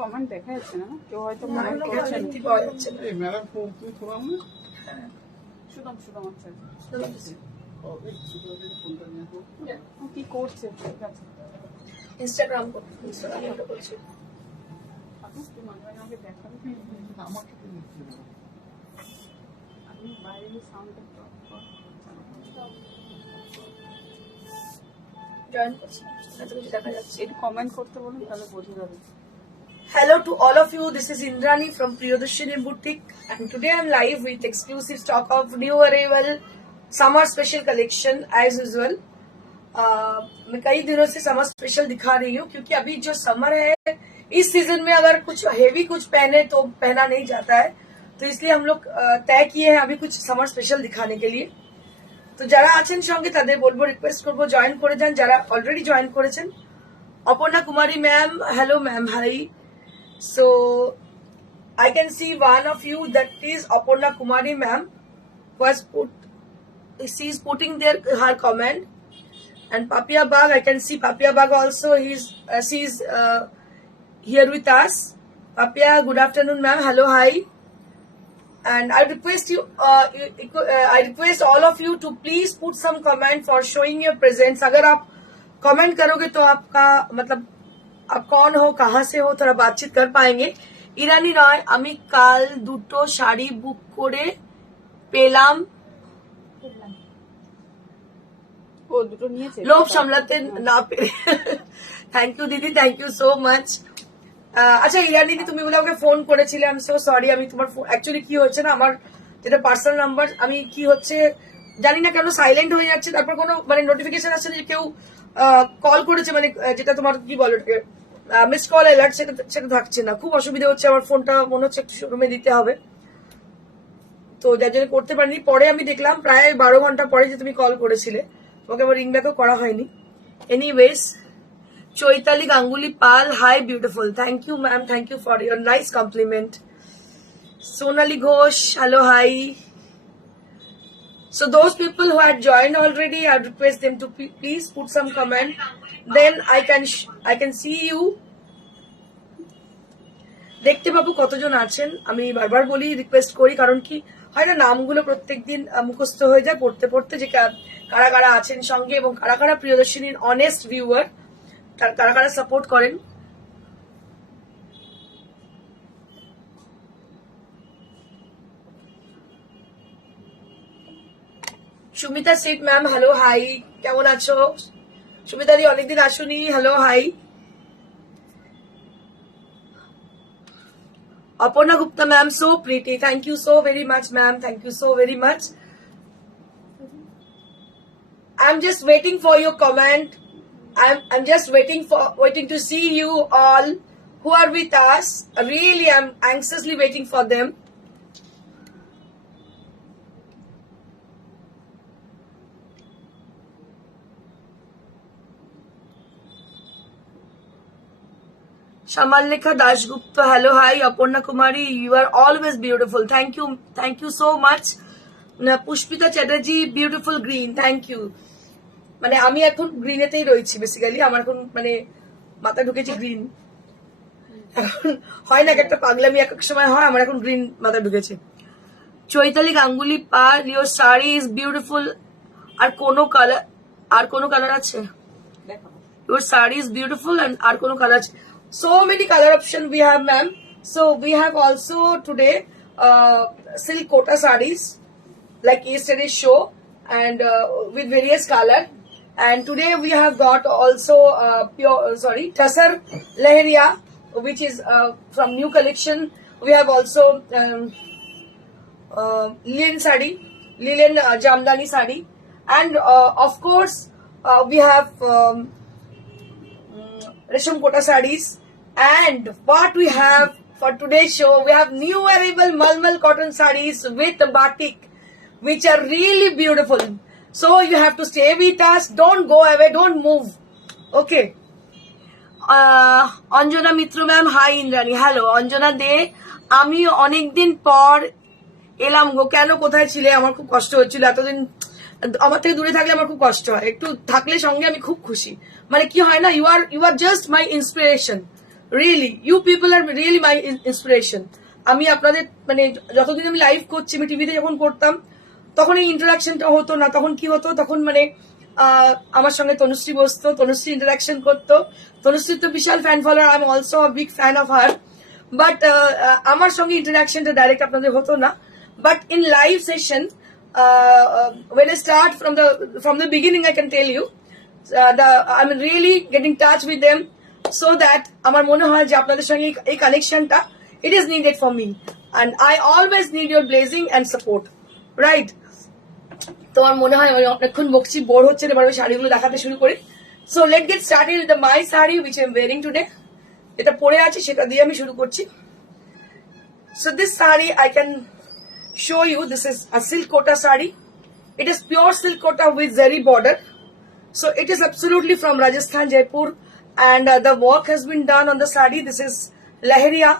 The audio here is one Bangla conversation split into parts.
কমেন্ট দেখা যাচ্ছে না, কেউ হয়তো কমেন্ট করছেন। এই ম্যাডাম ফোন তুমি খোলা না? সুদম আচ্ছা ফোনটা নিয়ে তো কি করছে? ঠিক আছে, ইনস্টাগ্রাম করছে। আপনি কি আমাকে দেখাবে? আমাকে তো নিতে হবে। আপনি বাইরে সাউন্ড জয়েন করছি, দেখা যাচ্ছে। একটু কমেন্ট করতে বলুন, তাহলে বোঝা যাবে। Hello to all of you. This is Indrani from Priyadarshini Boutique, and today I'm live with exclusive stock of new arrival summer special collection as usual. मैं कई दिनों से समर स्पेशल दिखा रही हूँ क्योंकि अभी जो समर है इस सीजन में अगर कुछ हेवी कुछ पहने तो पहना नहीं जाता है, तो इसलिए हम लोग तय किए हैं अभी कुछ समर स्पेशल दिखाने के लिए। तो যারা আছেন সঙ্গে তাদের বলবো, রিকোয়েস্ট করবো জয়েন করে যান যারা অলরেডি জয়েন করেছেন। Aparna Kumari ma'am, hello ma'am, hi. So I can see one of you, that is Aparna Kumari ma'am, she's putting her comment, and Papia Bag, I can see Papia Bag also. She's here with us. Papia, good afternoon ma'am, hello, hi. And I request you, I request all of you to please put some comment for showing your presence. अगर आप comment करोगे तो आपका मतलब आप कौन हो, कहाँ से हो, थोड़ा बातचीत कर पाएंगे। ইরানি নয়, আমি কাল দুটো শাড়ি বুক করে পেলাম, ও দুটো নিয়েছে, লোভ সামলাতে না পেরে। থ্যাংক ইউ দিদি, থ্যাংক ইউ সো মাচ। আচ্ছা ইরানি, তুমি বলে আমাকে ফোন করেছিলে, আই এম সো সরি। আমি তোমার অ্যাকচুয়ালি কি হচ্ছে না, আমার যেটা পার্সোনাল নাম্বার, আমি কি হচ্ছে জানি না কেন সাইলেন্ট হয়ে যাচ্ছে, তারপর কোনো মানে নোটিফিকেশন আসছে না যে কেউ কল করেছে, মানে যেটা তোমার কি বলো মিস কল অ্যালার্ট, সেটা থাকছে না। খুব অসুবিধা হচ্ছে, আমার ফোনটা মনে হচ্ছে একটু শোরুমে দিতে হবে, তো যার জন্য করতে পারিনি। পরে আমি দেখলাম প্রায় 12 ঘন্টা পরে যে তুমি কল করেছিলে, তোমাকে আবার রিং ব্যাকও করা হয়নি। Anyways, Chaitali Ganguly Pal, hi beautiful, thank you ma'am, thank you for your nice compliment. Sonali Ghosh, hello, hi. So those people who had joined already, I request them to please put some comment. Then I can see you. দেখতে পাবো কতজন আছেন। আমি বারবার বলি, রিকোয়েস্ট করি, কারণ কি হয় না, নামগুলো প্রত্যেকদিন মুখস্থ হয়ে যায় পড়তে পড়তে, যে কারা কারা আছেন সঙ্গে এবং কারা কারা প্রিয়দর্শিনীর অনেস্ট ভিউয়ার, কারা কারা সাপোর্ট করেন। Sumita Sit ma'am, hello, hi, কেমন আছো? সুমিতা দি অনেকদিন আসুনি, hello, hi. Aparna Gupta ma'am, so pretty. Thank you so very much ma'am, thank you so very much. I'm just waiting for your comment. I'm just waiting to see you all who are with us. Really, I'm anxiously waiting for them. Shamalekha Dashgupta, hello, hi. Aparna Kumari, you are always beautiful. Thank you so much. Pushpita Chatterjee, beautiful green, thank you. মানে আমি এখন গ্রিনেতেই রয়েছি বেসিক্যালি, আমার এখন মানে মাথা ঢুকেছি গ্রিন। এখন হয় না একটা পাগলামি এক এক সময় হয়, আমার এখন গ্রিন মাথা ঢুকেছে। Chaitali Ganguly Pal, your sari is beautiful. আর কোনো কালার আছে? Your sari is beautiful, and আর কোনো কালার আছে? So many color option we have ma'am. So we have also today silk kota sarees. like yesterday's show, and with various color. And today we have got also Tasar Leheria, which is from new collection. We have also Lilian Jamdani sari, and of course we have Resham Kota sarees. And what we have for today's show, we have new arrival Malmal cotton sarees with batik, which are really beautiful. So you have to stay with us. Don't go away. Don't move. Okay. Anjana Mitra ma'am, hi Indrani. Hello Anjana De, আমি অনেকদিন পর এলাম গো। কেন, কোথায় ছিলে? আমার খুব কষ্ট হচ্ছিল এতদিন। আমার থেকে দূরে থাকলে আমার খুব কষ্ট হয়, একটু থাকলে সঙ্গে আমি খুব খুশি। মানে কি হয় না, you are just my inspiration, really you people are really my inspiration. আমি আপনাদের মানে যতদিন আমি লাইভ করছি, আমি টিভিতে যখন করতাম তখন এই ইন্টারাকশনটা হতো না। তখন কি হতো, তখন মানে আমার সঙ্গে তনুশ্রী বসতো, তনুশ্রী ইন্টারাকশন করতো। তনুশ্রীর তো বিশাল fan follower, I am also a big fan of her, but আমার সঙ্গে ইন্টারাকশনটা ডাইরেক্ট আপনাদের হতো না। But in live session, when I start from the beginning, I can tell you I'm really getting touch with them, so that আমার মনে হয় যে আপনাদের সঙ্গে এই কানেকশনটা it is needed for me, and I always need your blessing and support, right? তো আমার মনে হয় আমি অনেকক্ষণ বকছি, বোর হচ্ছে, এবার আমি শাড়িগুলো দেখাতে শুরু করি। So let's get started with my saree which I am wearing today. এটা পরে আছে সেটা দিয়ে আমি শুরু করছি। So this saree I can show you, this is a silk kota saree. It is pure silk kota with zari border. So it is absolutely from Rajasthan, Jaipur, and the work has been done on the saree. This is Leheria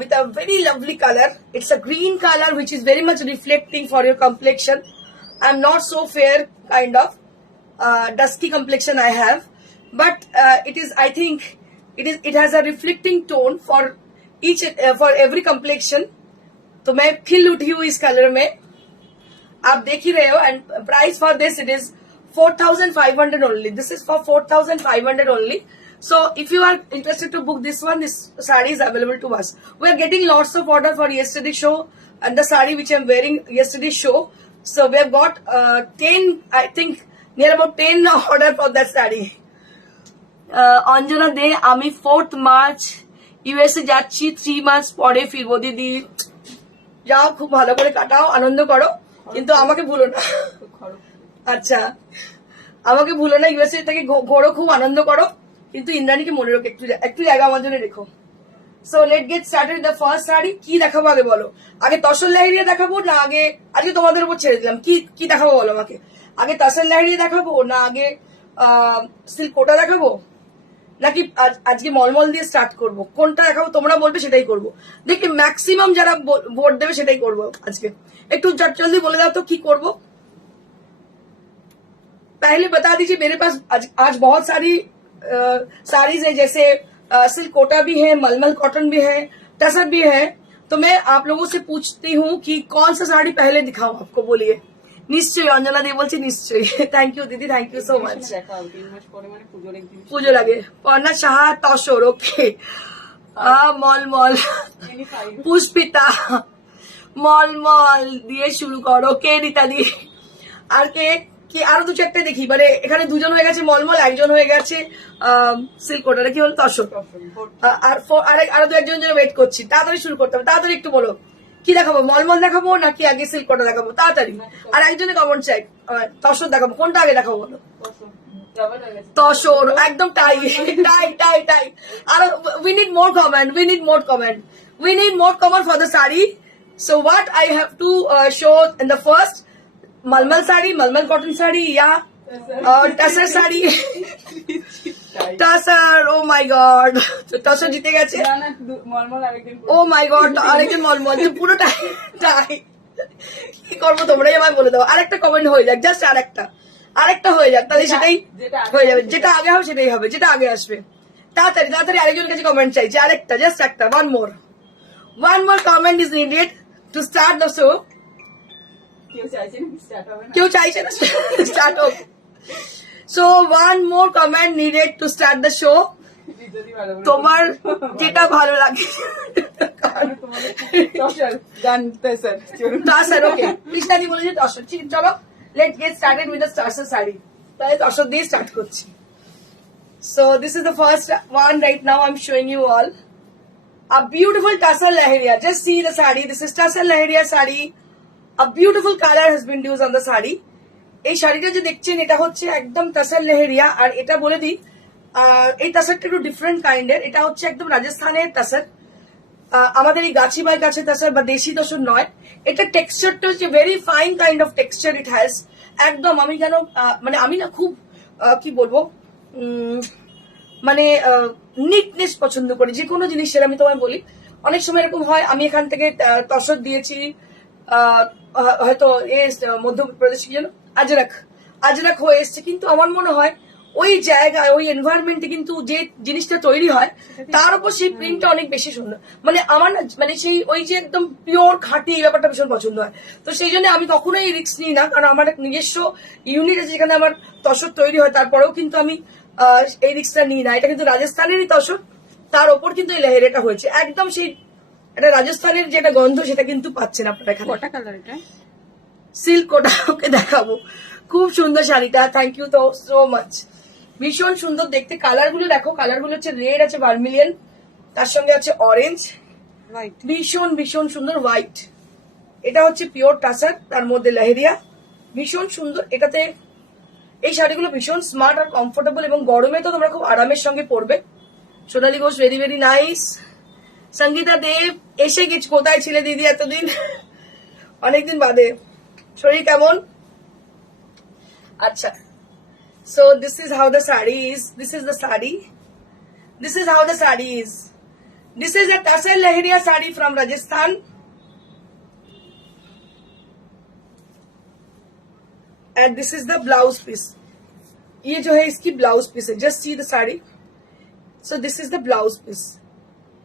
with a very lovely color. It's a green color which is very much reflecting for your complexion. I'm not so fair, kind of dusky complexion I have, but it is, I think it has a reflecting tone for for every complexion. तो मैं खिल उठी हूँ इस कलर में, आप देख ही रहे हो। And price for this it is 4,500 only. This is for 4,500 only. So if you are interested to book this one, this saree is available to us. We are getting lots of order for yesterday's show and the saree which I am wearing yesterday's show. So we have got 10, I think near about 10 order for that saree. Anjana De, আমি 4th March ইউএসএ যাচ্ছি, 3 months পরে ফিরবো। দিদি যাও, খুব ভালো করে কাটাও, আনন্দ করো, কিন্তু আমাকে ভুলো না। আচ্ছা, আমাকে ভুলো না, ইউএসএ থেকে ঘোরো, খুব আনন্দ করো, কিন্তু ইন্দ্রাণীকে মনে রাখো, একটু জায়গা আমার জন্য রেখো। So late get started the first sari. কি দেখাবো আগে বলো? আগে তসর লাহিড়িয়া দেখাবো না আগে, আজকে তোমাদের উপর ছেড়ে দিলাম, কি দেখাবো বলো আমাকে? আগে তসর লাহিড়িয়া দেখাবো না আগে সিল্ক কোটা দেখাবো, নাকি আজকে মলমল দিয়ে স্টার্ট করবো? কোনটা দেখাবো তোমরা বলবে, সেটাই করবো। দেখি ম্যাক্সিমাম যারা ভোট দেবে সেটাই করবো আজকে। একটু জলদি বলে দাও তো কি করবো। पहले बता दीजिए, मेरे पास आज बहुत सारी साड़ीज है, जैसे सिल्क कोटा भी है, मलमल कॉटन भी है, टसर भी है। तो मैं आप लोगों से पूछती हूँ कि कौन सा साड़ी पहले दिखाऊं आपको, बोलिए। নিশ্চয়ই অঞ্জনা দিয়ে বলছি, নিশ্চয়ই। থ্যাংক ইউ দিদি, থ্যাংক ইউ সো মাচ। পুজোর আগে পর্ণা সাহা তসর, ওকে। মলমল পুষ্পিতা, মলমল দিয়ে শুরু করো। কে রীতা দি, আর কে কি আরো দু চারটে দেখি। মানে এখানে দুজন হয়ে গেছে মলমল, একজন হয়ে গেছে সিল্ক কোটারে, কি হলো তসর, আর আরো দু একজন জন্য ওয়েট করছি। তাড়াতাড়ি শুরু করতে হবে, তাড়াতাড়ি একটু বলো কি দেখাবো, মলমল দেখাবো নাকি আগে সিল্ক কোটা দেখাবো? তাড়াতাড়ি। আর একজনে কমেন্ট চাই, তসর দেখাবো, কোনটা আগে দেখাবো বলো? তসর, একদম টাই টাই টাই টাই। আর we need more comment, we need more comment, we need more comment for the saree. So what I have to show in the first, मलमल साड़ी, मलमल कॉटन साड़ी या tussar sari? Tussar, oh my God, তো টসর জিতে গেছে। ও মাই গড, আরেকজন মলমল, পুরো টাই। কি করবো তোমরাই আমায় বলে দাও। আরেকটা কমেন্ট হয়ে যাক, জাস্ট আরেকটা হয়ে যাক, তাহলে সেটাই হয়ে যাবে। যেটা আগে হবে সেটাই হবে, যেটা আগে আসবে। তাড়াতাড়ি তাড়াতাড়ি আরেকজনের কাছে কমেন্ট চাইছি, আরেকটা, জাস্ট একটা, one more comment is needed to start the show. কেউ চাইছে না স্টার্ট হোক। So one more comment needed to start the show. তোমার যেটা ভালো লাগে তসর জানতে স্যার চলুন তসর ওকে কৃষ্ণাদি বলেছে তসর ঠিক চলো let get started with the tussar sari তাই তসর দিয়ে স্টার্ট করছি so this is the first one right now I am showing you all a beautiful tassel leheria just see the sari this is tassel leheria sari a beautiful color has been used on the sari এই শাড়িটা যে দেখছেন এটা হচ্ছে একদম তাসার লেহেরিয়া আর এটা বলে দিই এই তাসারটা একটু ডিফারেন্ট কাইন্ডের এটা হচ্ছে একদম রাজস্থানের তাসার আমাদের এই গাছি বাই গাছের তাসার বা দেশি তসর নয় এটা টেক্সচারটা হচ্ছে very fine kind of texture it has একদম আমি কেন মানে আমি না খুব কি বলবো মানে নিটনেস পছন্দ করি যে কোনো জিনিসের আমি তোমায় বলি অনেক সময় এরকম হয় আমি এখান থেকে তসর দিয়েছি হয়তো মধ্যপ্রদেশ কি জানো আজরাক হয়ে এসছে কিন্তু আমার মনে হয় ওই জায়গায় ওই এনভায়রনমেন্টে কিন্তু যে জিনিসটা তৈরি হয় তার উপর সেই প্রিন্টটা অনেক বেশি সুন্দর মানে আমার না মানে সেই ওই যে একদম পিওর খাঁটি এই ব্যাপারটা ভীষণ পছন্দ হয় তো সেই জন্য আমি কখনোই এই রিস্ক নিই না কারণ আমার নিজস্ব ইউনিট আছে যেখানে আমার তসর তৈরি হয় তারপরেও কিন্তু আমি এই রিস্কটা নিই না এটা কিন্তু রাজস্থানেরই তসর তার ওপর কিন্তু এই লেহেরিয়াটা হয়েছে একদম সেই এটা রাজস্থানের যেটা গন্ধ সেটা কিন্তু পাচ্ছেন আপনারা এখানে কটা কালার এটা সিল্ক ওটা ওকে দেখাবো খুব সুন্দর শাড়িটা থ্যাংক ইউ তো সো মাচ ভীষণ সুন্দর দেখতে কালার গুলো দেখো কালার গুলো হচ্ছে রেড আছে ভার্মিলিয়ন তার সঙ্গে আছে অরেঞ্জ রাইট ভীষণ ভীষণ সুন্দর হোয়াইট এটা হচ্ছে পিওর টাসার তার মধ্যে লেহেরিয়া ভীষণ সুন্দর এটাতে এই শাড়িগুলো ভীষণ স্মার্ট আর কমফোর্টেবল এবং গরমে তো তোমরা খুব আরামের সঙ্গে পরবে Sonali Ghosh very very nice Sangita Deb এসে গেছি কোথায় ছিলে দিদি এতদিন অনেকদিন বাদে শরীর কেমন আচ্ছা so this is how the sari is this is the sari this is how the sari is this is a tassel leheria sari from Rajasthan and this is the blouse piece ये जो है इसकी ब्लाउज पीस है just see the sari so this is the blouse piece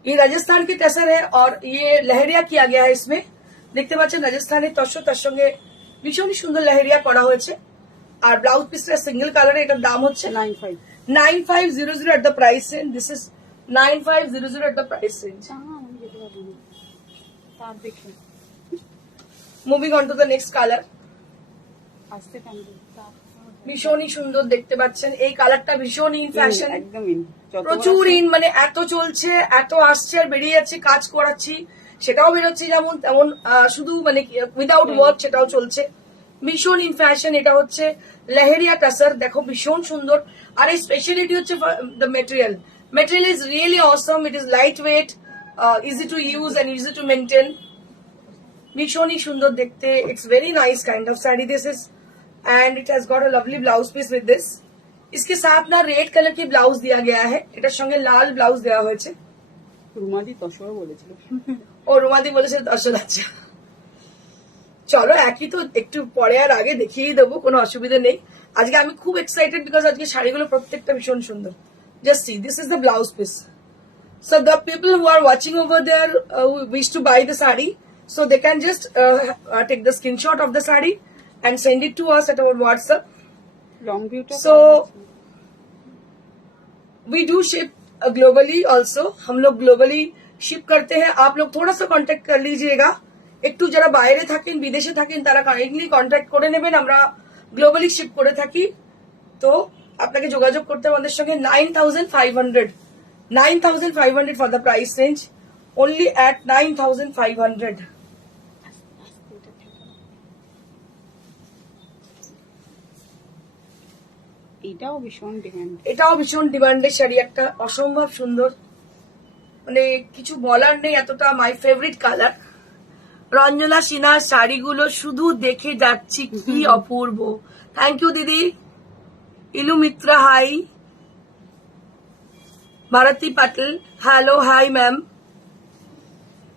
ये राजस्थान की टसर है और ये लहरिया किया गया है इसमें দেখতে পাচ্ছেন রাজস্থানের তসর তার সঙ্গে ভীষণই সুন্দর লেহেরিয়া করা হয়েছে আর ব্লাউজ পিসটা সিঙ্গেল কালারে এটার দাম হচ্ছে 9500 at the price range this is 9500 at the price range তার দেখি moving on to the next colour আসতে টাইম ভীষণই সুন্দর দেখতে পাচ্ছেন এই কালারটা ভীষণ ইন ফ্যাশন একদম ইন প্রচুর ইন মানে এত চলছে এত আসছে আর বেরিয়ে যাচ্ছে কাজ করাচ্ছি সেটাও বেরোচ্ছে যেমন তেমন শুধু মানে উইদাউট ওয়ার্ক সেটাও চলছে ভীষণ ইন ফ্যাশন এটা হচ্ছে লেহেরিয়া টাসার দেখো ভীষণ সুন্দর আর এই স্পেশালিটি হচ্ছে the material is really awesome it is light weight easy to use and easy to maintain ভীষণই সুন্দর দেখতে it's very nice kind of sari this is and it has got a lovely blouse piece with this इसके साथ ना रेड कलर की ब्लाउज दिया गया है এটার সঙ্গে লাল ব্লাউজ দেওয়া হয়েছে রুমাদি তসর বলেছিল ও রুমাদি বলেছে দর্শন আচ্ছা চলো একই তো একটু পরে আর আগে দেখিয়ে দেবো কোনো অসুবিধা নেই আজকে আমি খুব এক্সাইটেড বিকজ আজকে শাড়িগুলো প্রত্যেকটা ভীষণ সুন্দর just see this is the blouse piece so the people who are watching over there wish to buy the sari so they can just take the screenshot of the sari and send it to us at our WhatsApp. Long ভিউটা So we do ship globally also. हम लोग globally ship करते हैं आप लोग थोड़ा सा कांटेक्ट कर लीजिएगा একটু যারা বাইরে থাকেন বিদেশে থাকেন তারা কাইন্ডলি কন্ট্যাক্ট করে নেবেন আমরা গ্লোবালি শিপ করে থাকি তো আপনাকে যোগাযোগ করতে আমাদের সঙ্গে 9500 for the price range only at 9500 এটাও ভীষণ ডিমান্ড এটাও ভীষণ ডিমান্ডের শাড়ি একটা অসম্ভব সুন্দর মানে কিছু বলার নেই এতটা মাই ফেভারিট কালার রঞ্জনা সিনহার শাড়িগুলো শুধু দেখে যাচ্ছি কি অপূর্ব থ্যাংক ইউ দিদি Ilu Mitra hi Bharati Patil hello hi ma'am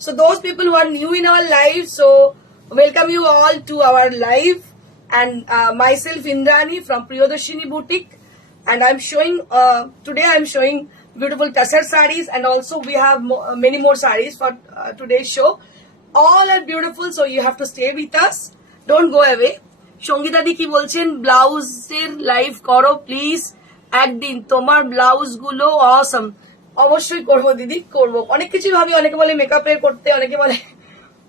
so those people who are new in our live so welcome you all to our live and myself Indrani from Priyadarshini Boutique and I'm showing today I'm showing beautiful tassar sarees and also we have many more sarees for today's show all are beautiful so you have to stay with us don't go away Shongita di ki bolchen blouse er live koro please একদিন তোমার ব্লাউজ গুলো awesome অবশ্যই করবো দিদি, করবো। অনেক কিছু ভাবি, অনেকে বলে মেকআপে করতে, অনেকে বলে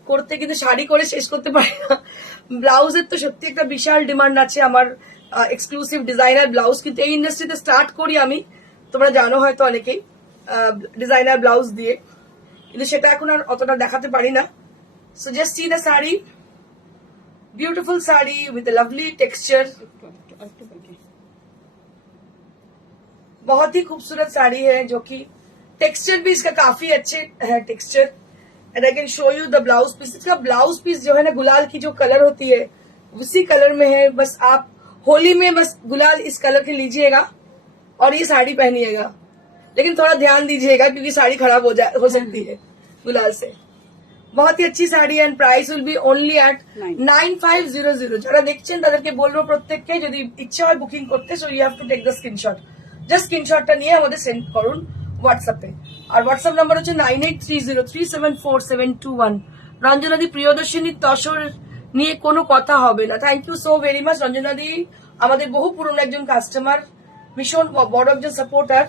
করতে, কিন্তু শাড়ি করে শেষ করতে পারি না। ব্লাউজের তো সত্যি একটা বিশাল ডিমান্ড আছে, আমার এক্সক্লুসিভ ডিজাইনার ব্লাউজ কিন্তু এই ইন্ডাস্ট্রিতে স্টার্ট করি আমি, তোমরা জানো হয়তো অনেকেই, ডিজাইনার ব্লাউজ দিয়ে, কিন্তু সেটা এখন আর অতটা দেখাতে পারি না। So just see the sari, beautiful sari with lovely texture, बहुत ही खूबसूरत साड़ी है, जो कि टेक्सचर भी इसका काफी अच्छे है texture. And I can show you the blouse piece. इसका ब्लाउज पीस जो है ना, गुलाल की जो कलर होती है उसी कलर में है। बस आप होली में बस गुलाल इस कलर के लीजिएगा और ये साड़ी पहनिएगा, लेकिन थोड़ा ध्यान दीजिएगा क्योंकि साड़ी खराब हो सकती है गुलाल से। बहुत ही अच्छी sari and price will be only at 9500। যারা দেখছেন তাদেরকে বলবো প্রত্যেককে, যদি ইচ্ছা হয় বুকিং করতে, so you have to take the screenshot. জাস্ট স্ক্রিনশটটা নিয়ে আমাদের সেন্ড করুন হোয়াটসঅ্যাপে। আর হোয়াটসঅ্যাপ নাম্বার হচ্ছে 9830374721। রঞ্জনাদি, প্রিয়দর্শিনী তসর নিয়ে কোনো কথা হবে না। Thank you so very much রঞ্জনাদি, আমাদের বহু পুরনো একজন কাস্টমার, ভীষণ বড় একজন সাপোর্টার।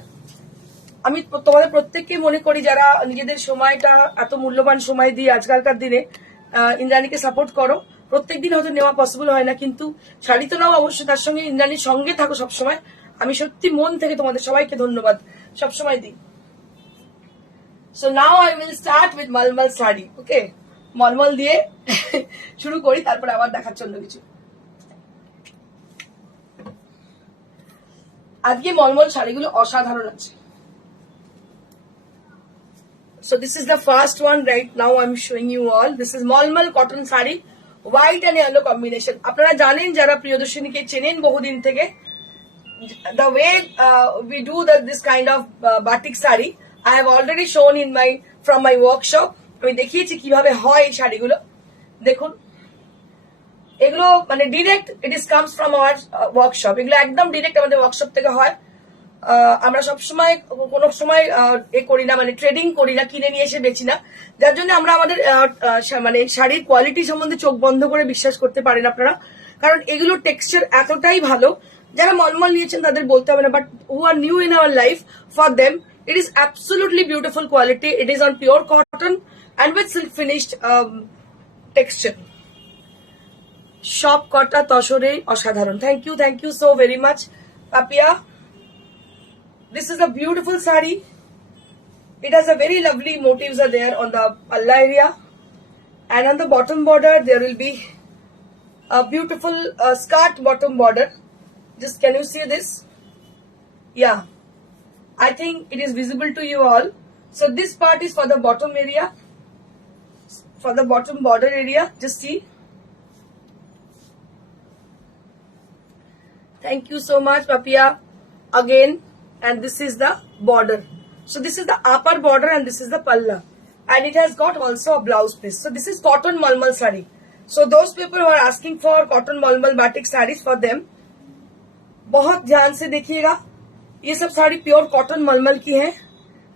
আমি তোমাদের প্রত্যেককে মনে করি যারা নিজেদের সময়টা এত মূল্যবান সময় দিয়ে আজকালকার দিনে ইন্দ্রাণীকে সাপোর্ট করো। প্রত্যেকদিন হয়তো নেওয়া পসিবল হয় না, কিন্তু শাড়ি তো নাও অবশ্যই, তার সঙ্গে ইন্দ্রাণীর সঙ্গে থাকো সবসময়। আমি সত্যি মন থেকে তোমাদের সবাইকে ধন্যবাদ সবসময় দিই। So now I will start with mulmul sari. Okay, mulmul দিয়ে শুরু করি, তারপরে আবার দেখাচ্ছি অন্য কিছু। আজকে মলমল শাড়িগুলো অসাধারণ আছে। So this is the first one right now I'm showing you all. This is Malmal cotton sari, white and yellow combination. আপনারা জানেন যারা প্রিয়দর্শিনীকে চেনেন বহুদিন থেকে, the way we do this kind of batik sari I have already shown in from my workshop. আমি দেখিয়েছি কিভাবে হয় এই শাড়িগুলো। দেখুন, এগুলো মানে direct it is comes from our workshop. এগুলো একদম ডিরেক্ট আমাদের ওয়ার্কশপ থেকে হয়। আমরা সবসময় কোনো সময় এ করি না, মানে ট্রেডিং করি না, কিনে নিয়ে এসে বেচি না, যার জন্য আমরা আমাদের মানে শাড়ির কোয়ালিটি সম্বন্ধে চোখ বন্ধ করে বিশ্বাস করতে পারেন আপনারা, কারণ এগুলো টেক্সচার এতটাই ভালো। যারা মলমল নিয়েছেন তাদের বলতে হবে না, but who are new in our life, for them it is absolutely beautiful quality. It is on pure cotton and with silk finished texture. সব কটা তসরে অসাধারণ। Thank you so very much Papiya. This is a beautiful sari. It has a very lovely motifs are there on the palla area, and on the bottom border there will be a beautiful skirt bottom border. Just can you see this? Yeah, I think it is visible to you all. So this part is for the bottom area, for the bottom border area. Just see. Thank you so much, Papia. Again. And this is the border. So this is the upper border and this is the palla, and it has got also a blouse piece. So this is cotton malmal sari. So those people who are asking for cotton malmal batik sarees, for them बहुत ध्यान से देखिएगा। ये सब साड़ी प्योर कॉटन मलमल की है,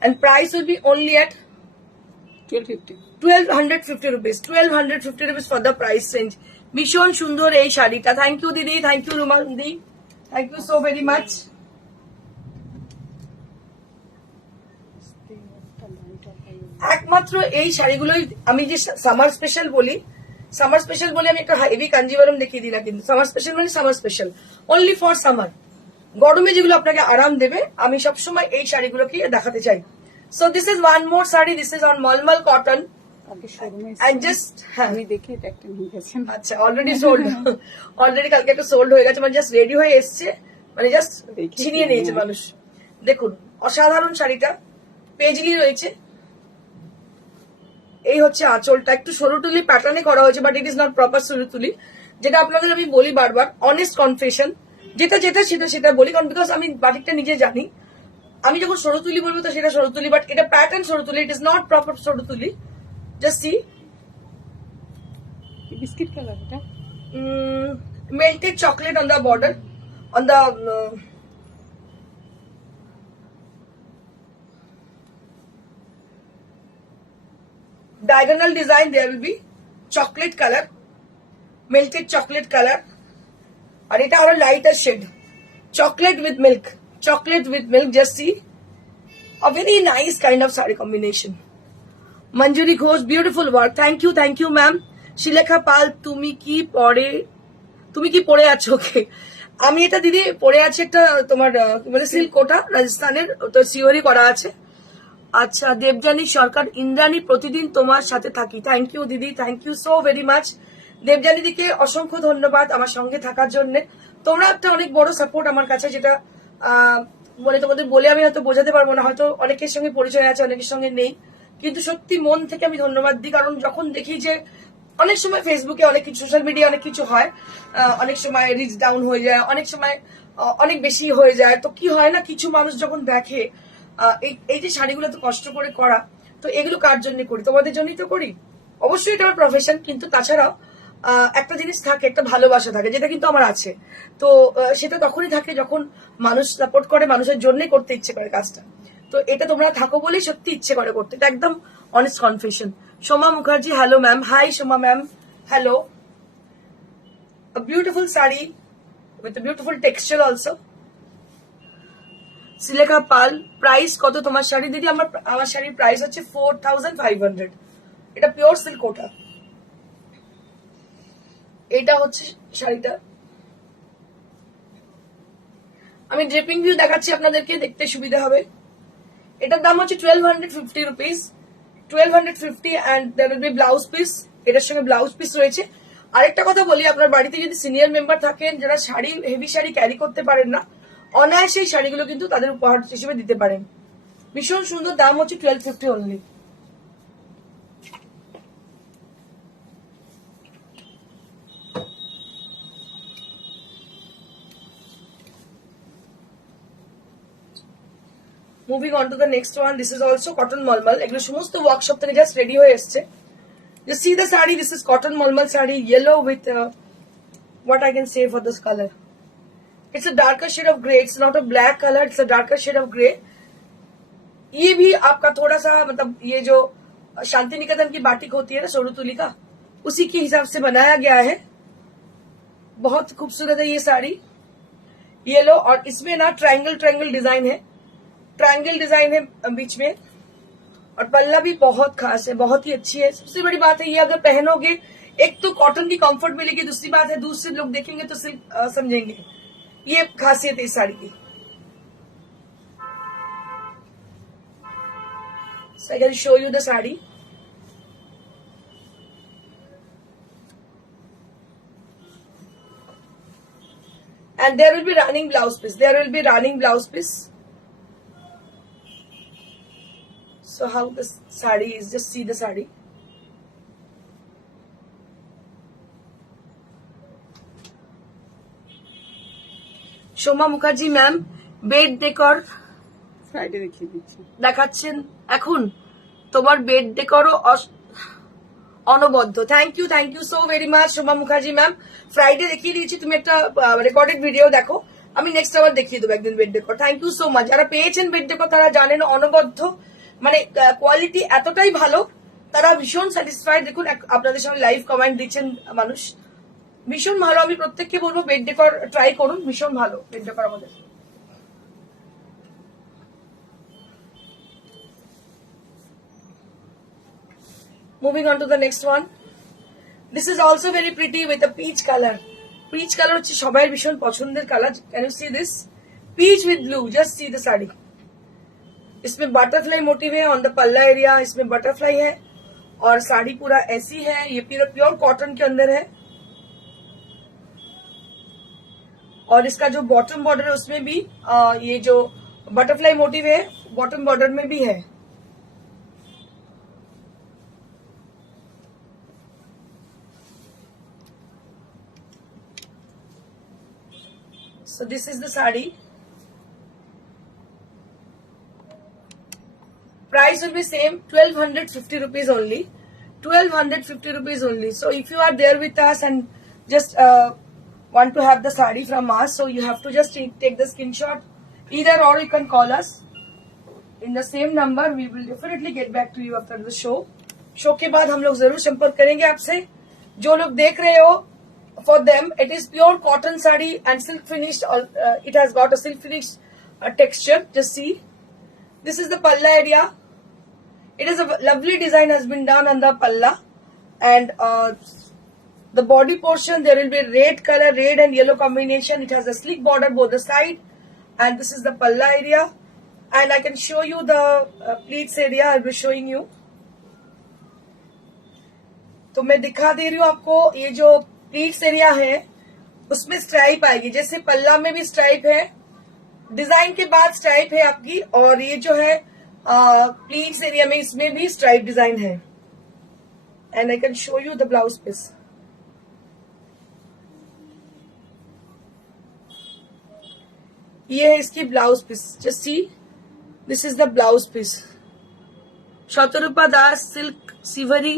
and price will be only at 1250 rupees। 1250 rupees for the price range। ভীষণ সুন্দর এই শাড়িটা। থ্যাংক ইউ দিদি, থ্যাংক ইউ রুমা দিদি, thank you so very much. একমাত্র এই শাড়িগুলোই আমি যে সামার স্পেশাল বলি, সামার স্পেশাল বলে আমি একটা হেভি কাঞ্জিভারম দেখিয়ে দিই না, কিন্তু সামার স্পেশাল মানে summer special, only for summer. গরমে যেগুলো আপনাকে আরাম দেবে, আমি সবসময় এই শাড়িগুলোকে দেখাতে চাই। So this is one more sari, this is on mulmul cotton. আমি দেখি এটা একটা নিয়ে গেছেন। আচ্ছা, অলরেডি সোল্ড, অলরেডি কালকে একটা সোল্ড হয়ে গেছে, মানে জাস্ট রেডি হয়ে এসছে, মানে জাস্ট ছিনিয়ে নিয়েছে মানুষ। দেখুন অসাধারণ শাড়িটা, পেজলি রয়েছে। এই হচ্ছে আঁচলটা, একটু সরুতুলি প্যাটার্নে করা হয়েছে, but it is not proper sarutuli. যেটা আপনাদের আমি বলি বারবার, অনেস্ট কনফেশন, যেটা সেটা বলি, কারণ বিকজ আমি বাটিকটা নিজে জানি। আমি যখন সরুতুলি বলবো তো সেটা সরুতুলি, বাট এটা pattern sarutuli, it is not proper sarutuli. Just see, biscuit colour, এটা melted chocolate on the border, on the diagonal design there will be chocolate color, melted chocolate color, और এটা আরো lighter shade, chocolate with milk, just see, A very nice kind of saree combination. Manjuri Ghosh, beautiful work. Thank you, ma'am. Shilekha Pal, তুমি কি পরে আছো? ওকে, আমি এটা দিদি পরে আছি একটা তোমার কি বলে সিল্ক কোটা রাজস্থানের, তো সিওরি করা আছে। আচ্ছা, দেবযানী সরকার, ইন্দ্রাণী প্রতিদিন তোমার সাথে থাকি। থ্যাংক ইউ দিদি, thank you so very much. Debjani দিকে অসংখ্য ধন্যবাদ আমার সঙ্গে থাকার জন্য। তোমরা একটা অনেক বড় সাপোর্ট আমার কাছে, যেটা মানে তোমাদের বলে আমি হয়তো বোঝাতে পারবো না। হয়তো অনেকের সঙ্গে পরিচয় আছে, অনেকের সঙ্গে নেই, কিন্তু সত্যি মন থেকে আমি ধন্যবাদ দিই। কারণ যখন দেখি যে অনেক সময় ফেসবুকে অনেক কিছু, সোশ্যাল মিডিয়া অনেক কিছু হয়, অনেক সময় রিচ ডাউন হয়ে যায়, অনেক সময় অনেক বেশি হয়ে যায়, তো কি হয় না, কিছু মানুষ যখন দেখে এই যে শাড়িগুলো তো কষ্ট করে করা, তো এগুলো কার জন্য করি? তোমাদের জন্যই তো করি। অবশ্যই এটা আমার প্রফেশন, কিন্তু তাছাড়াও একটা জিনিস থাকে, একটা ভালোবাসা থাকে, যেটা কিন্তু আমার আছে। তো সেটা তখনই থাকে যখন মানুষ সাপোর্ট করে, মানুষের জন্যই করতে ইচ্ছে করে কাজটা। তো এটা তোমরা থাকো বলেই সত্যি ইচ্ছে করে করতে, এটা একদম honest confession. Soma Mukherjee, hello ma'am. Hi Soma ma'am, hello. A beautiful saree with a beautiful texture also. Silekha Pal, price কত তোমার শাড়ি? দিদি আমার শাড়ির প্রাইস হচ্ছে 4500। এটা পিওর সিল্ক কোটা। এটা হচ্ছে শাড়িটা। আমি ড্রেপিং ভিউ দেখাচ্ছি আপনাদেরকে, দেখতে সুবিধা হবে। এটার দাম হচ্ছে 1250 rupees, 1250, and there will be blouse piece. এটার সঙ্গে ব্লাউজ পিস রয়েছে। আরেকটা কথা বলি, আপনার বাড়িতে যদি সিনিয়র মেম্বার থাকেন যারা শাড়ি, হেভি শাড়ি ক্যারি করতে পারেন না, অনায়াসে এই শাড়িগুলো কিন্তু তাদের উপহার হিসেবে দিতে পারেন। ভীষণ সুন্দর, দাম হচ্ছে 1250 only. Moving on to the next one, this is also cotton malmal. এগুলো সমস্ত ওয়ার্কশপ থেকে জাস্ট রেডি হয়ে এসছে। Just see the saree. This is cotton malmal saree, yellow with what I can say for this color. It's a darker shade of grey. It's not a black color. It's a darker shade of grey. ये भी आपका थोड़ा सा मतलब ये जो शांति निकेतन की बाटिक होती है ना, सोरुतुली का, उसी के हिसाब से बनाया गया है। बहुत खूबसूरत है ये साड़ी, येलो, और इसमें ना ट्रायंगल डिजाइन है, ट्रायंगल डिजाइन है बीच में, और पल्ला भी बहुत खास है, बहुत ही अच्छी है। सबसे बड़ी बात है ये अगर पहनोगे, एक तो कॉटन की कंफर्ट मिलेगी, दूसरी बात है दूसरे लोग देखेंगे तो सिर्फ समझेंगे। ये खासियत है इस साड़ी की। So I can show you the saree. And there will be running blouse piece. There will be running blouse piece. So how the saree is, just see the saree. Shoma Mukherjee ma'am, bed decor Friday দেখিয়ে দিচ্ছি। দেখাচ্ছেন এখন? তোমার বেড ডেকরও অনবদ্য। Thank you so very much Shobha Mukherjee ma'am. Friday দেখিয়ে দিয়েছি, তুমি একটা রেকর্ডেড ভিডিও দেখো, আমি নেক্সট আবার দেখিয়ে দেবো একদিন bed decor. Thank you so much. যারা পেয়েছেন বেড ডেকর তারা জানেন অনবদ্য, মানে কোয়ালিটি এতটাই ভালো, তারা ভীষণ স্যাটিসফাইড। দেখুন আপনাদের সঙ্গে লাইভ কমেন্ট দিচ্ছেন মানুষ, ভীষণ ভালো। আমি প্রত্যেককে বলবো বেড ডেকর ট্রাই করুন, ভীষণ ভালো বেড ডেকর আমাদের। Moving on to the next one. This is also very pretty with a peach color. Peach color হচ্ছে সবাই ভীষণ পছন্দের colour. Can you see this? Peach with blue. Just see the saree. इसमें बटरफ्लाई मोटिव है ऑन द पल्ला एरिया, इसमें बटरफ्लाई है, और साड़ी पूरा ऐसी है। ये प्योर कॉटन के अंदर है, और इसका जो बॉटम बॉर्डर है उसमें भी ये जो बटरफ्लाई मोटिव है बॉटम बॉर्डर में भी है। So this is the saree. Price will be same, 1250 rupees only. 1250 rupees only. So if you are there with us and just want to have the saree from us, so you have to just take the screenshot either, or you can call us in the same number. We will definitely get back to you after the show. Show के बाद हम लोग जरूर संपर्क करेंगे आपसे। जो लोग देख रहे हो, for them it is pure cotton saree and silk finished. It has got a silk finished texture. Just see, This is the palla area. It is a lovely design has been done on the palla, and the body portion there will be red color, red and yellow combination. It has a sleek border both the side, and this is the palla area. And I can show you the pleats area. I'll be showing you. तो मैं दिखा दे रही हूँ आपको, ये जो प्लीट्स एरिया है उसमें स्ट्राइप आएगी, जैसे पल्ला में भी स्ट्राइप है, डिजाइन के बाद स्ट्राइप है आपकी, और ये जो है प्लीट्स एरिया में इसमें भी स्ट्राइप डिजाइन है. And I can show you the blouse piece. ये है इसकी blouse piece. Just see, this is the blouse piece. Shatarupa Das silk সিভারি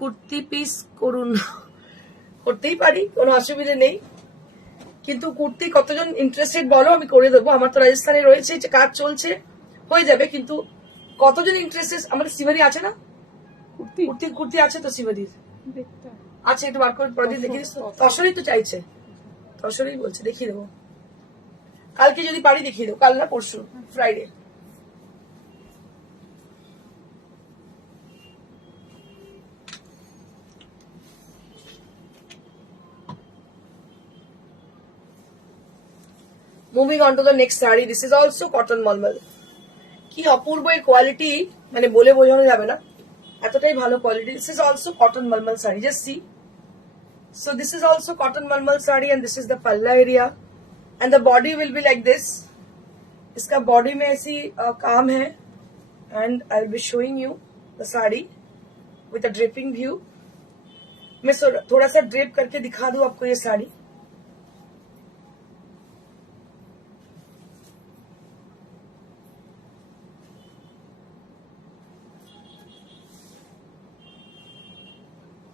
কুর্তি পিস করুন. করতেই পারি, কোনো অসুবিধা নেই, কিন্তু কুর্তি কতজন ইন্টারেস্টেড বলো, আমি করে দেবো. আমার তো রাজস্থানে রয়েছে, যে কাজ চলছে, হয়ে যাবে, কিন্তু কতজন ইন্টারেস্টেড? আমাদের সিভারি আছে না, কুর্তি কুর্তি কুর্তি আছে তো সিভারির দেখতে হবে। আছে, একটু বার করে পরে দেখিয়ে দিস. তসরই তো চাইছে, তসরই বলছে দেখিয়ে দেবো, কালকে যদি পারি দেখিয়ে দেবো, কাল না পরশু, Friday. Moving on to the next saree, this is also cotton মলমল. কি অপূর্ব এর কোয়ালিটি, মানে বলে বোঝানো যাবে না, এতটাই ভালো quality. This is also cotton মলমল saree. Just see. So this is also cotton মলমল saree, and this is the palla area, and the body will be like this. इसका बॉडी में ऐसी काम है, and I'll be showing you the saree with a draping view. मैं थोड़ा सा ड्रेप करके दिखा दूं आपको ये sari.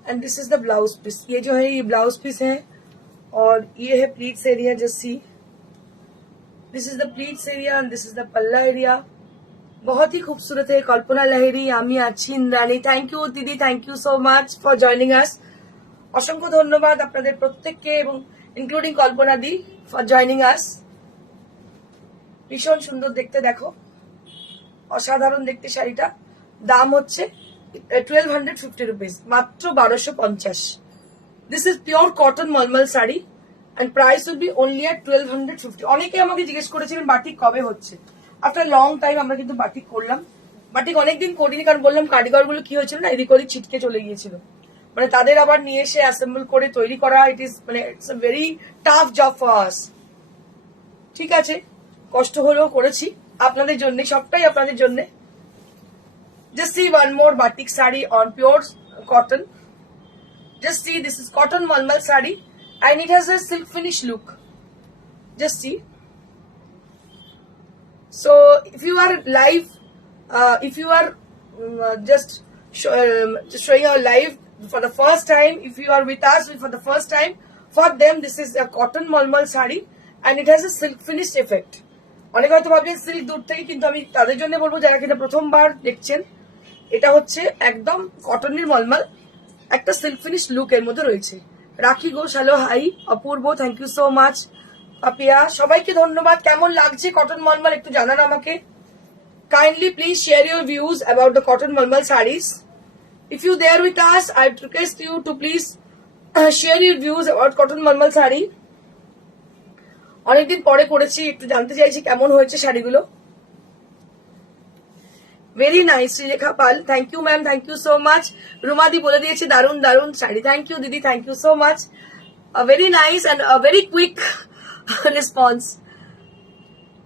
And this is the blouse piece. ये जो है ये ब्लाउज पीस है, और ये है pleats area. Just see, this is the pleats area and this is the palla area. बहुत ही खूबसूरत है. कल्पना लहेरी, আমি আছি, ইন্দ্রাণী, থ্যাংক ইউ দিদি, thank you so much for joining us. অসংখ্য ধন্যবাদ আপনাদের প্রত্যেককে, এবং ইনক্লুডিং কল্পনা দি, ফর জয়নিং আস. ভীষণ সুন্দর দেখতে, দেখো, অসাধারণ দেখতে শাড়িটা. দাম হচ্ছে 1250 rupees, মাত্র 1250. This is pure cotton মলমল sari, and price will be only at 1250. অনেকে আমাকে জিজ্ঞেস করেছিলেন বাটিক কবে হচ্ছে. আফটার লং টাইম আমরা কিন্তু বাটিক করলাম. বাটিক অনেকদিন করিনি, কারণ বললাম কারিগর গুলো কি হয়েছিল না, এদিক ওদিক ছিটকে চলে গিয়েছিল, মানে তাদের আবার নিয়ে এসে অ্যাসেম্বল করে তৈরি করা, ইট ইজ মানে it's a very tough job for us. ঠিক আছে, কষ্ট হলেও করেছি আপনাদের জন্য, সবটাই আপনাদের জন্য. Just see one more batik saree on pure cotton. Just see, this is cotton malmal saree, and it has a silk finish look. Just see. So if you are live, if you are just showing our live for the first time, if you are with us for the first time, for them this is a cotton malmal saree, and it has a silk finish effect. অনেকে হয়তো ভাবছেন সিল্ক দূর থেকে, কিন্তু আমি তাদের জন্য বলবো যারা কিনা প্রথমবার দেখছেন, এটা হচ্ছে একদম কটনের মলমল, একটা সিল্ক ফিনিশ লুক এর মধ্যে রয়েছে. Rakhi Ghosh, hello, hi. অপূর্ব, thank you so much. Papiya, সবাইকে ধন্যবাদ. কেমন লাগছে কটন মলমল একটু জানান আমাকে. Kindly please share your views about the cotton mulmul saris. If you there with us, I request you to please share your views about cotton mulmul sari. অনেকদিন পরে করেছি, একটু জানতে চাইছি কেমন হয়েছে শাড়িগুলো. Very nice. Srilekha Pal, thank you ma'am, thank you so much. রুমাদি বলে দিয়েছি দারুন দারুন শাড়ি. থ্যাংক ইউ দিদি, thank you so much. Very nice and very quick response.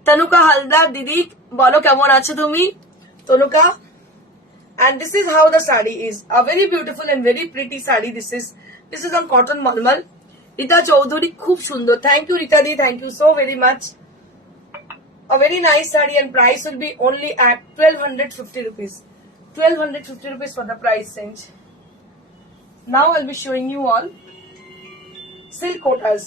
Tanuka Haldar, দিদি বলো কেমন আছো তুমি, Tanuka. And this is how the saree is. A very beautiful and very pretty saree. This is on cotton malmal. Rita Chaudhary, খুব সুন্দর. Thank you Rita di, thank you so very much. A very nice saree, and price will be only at 1250 rupees. 1250 rupees for the price range. Now I'll be showing you all silk kotas.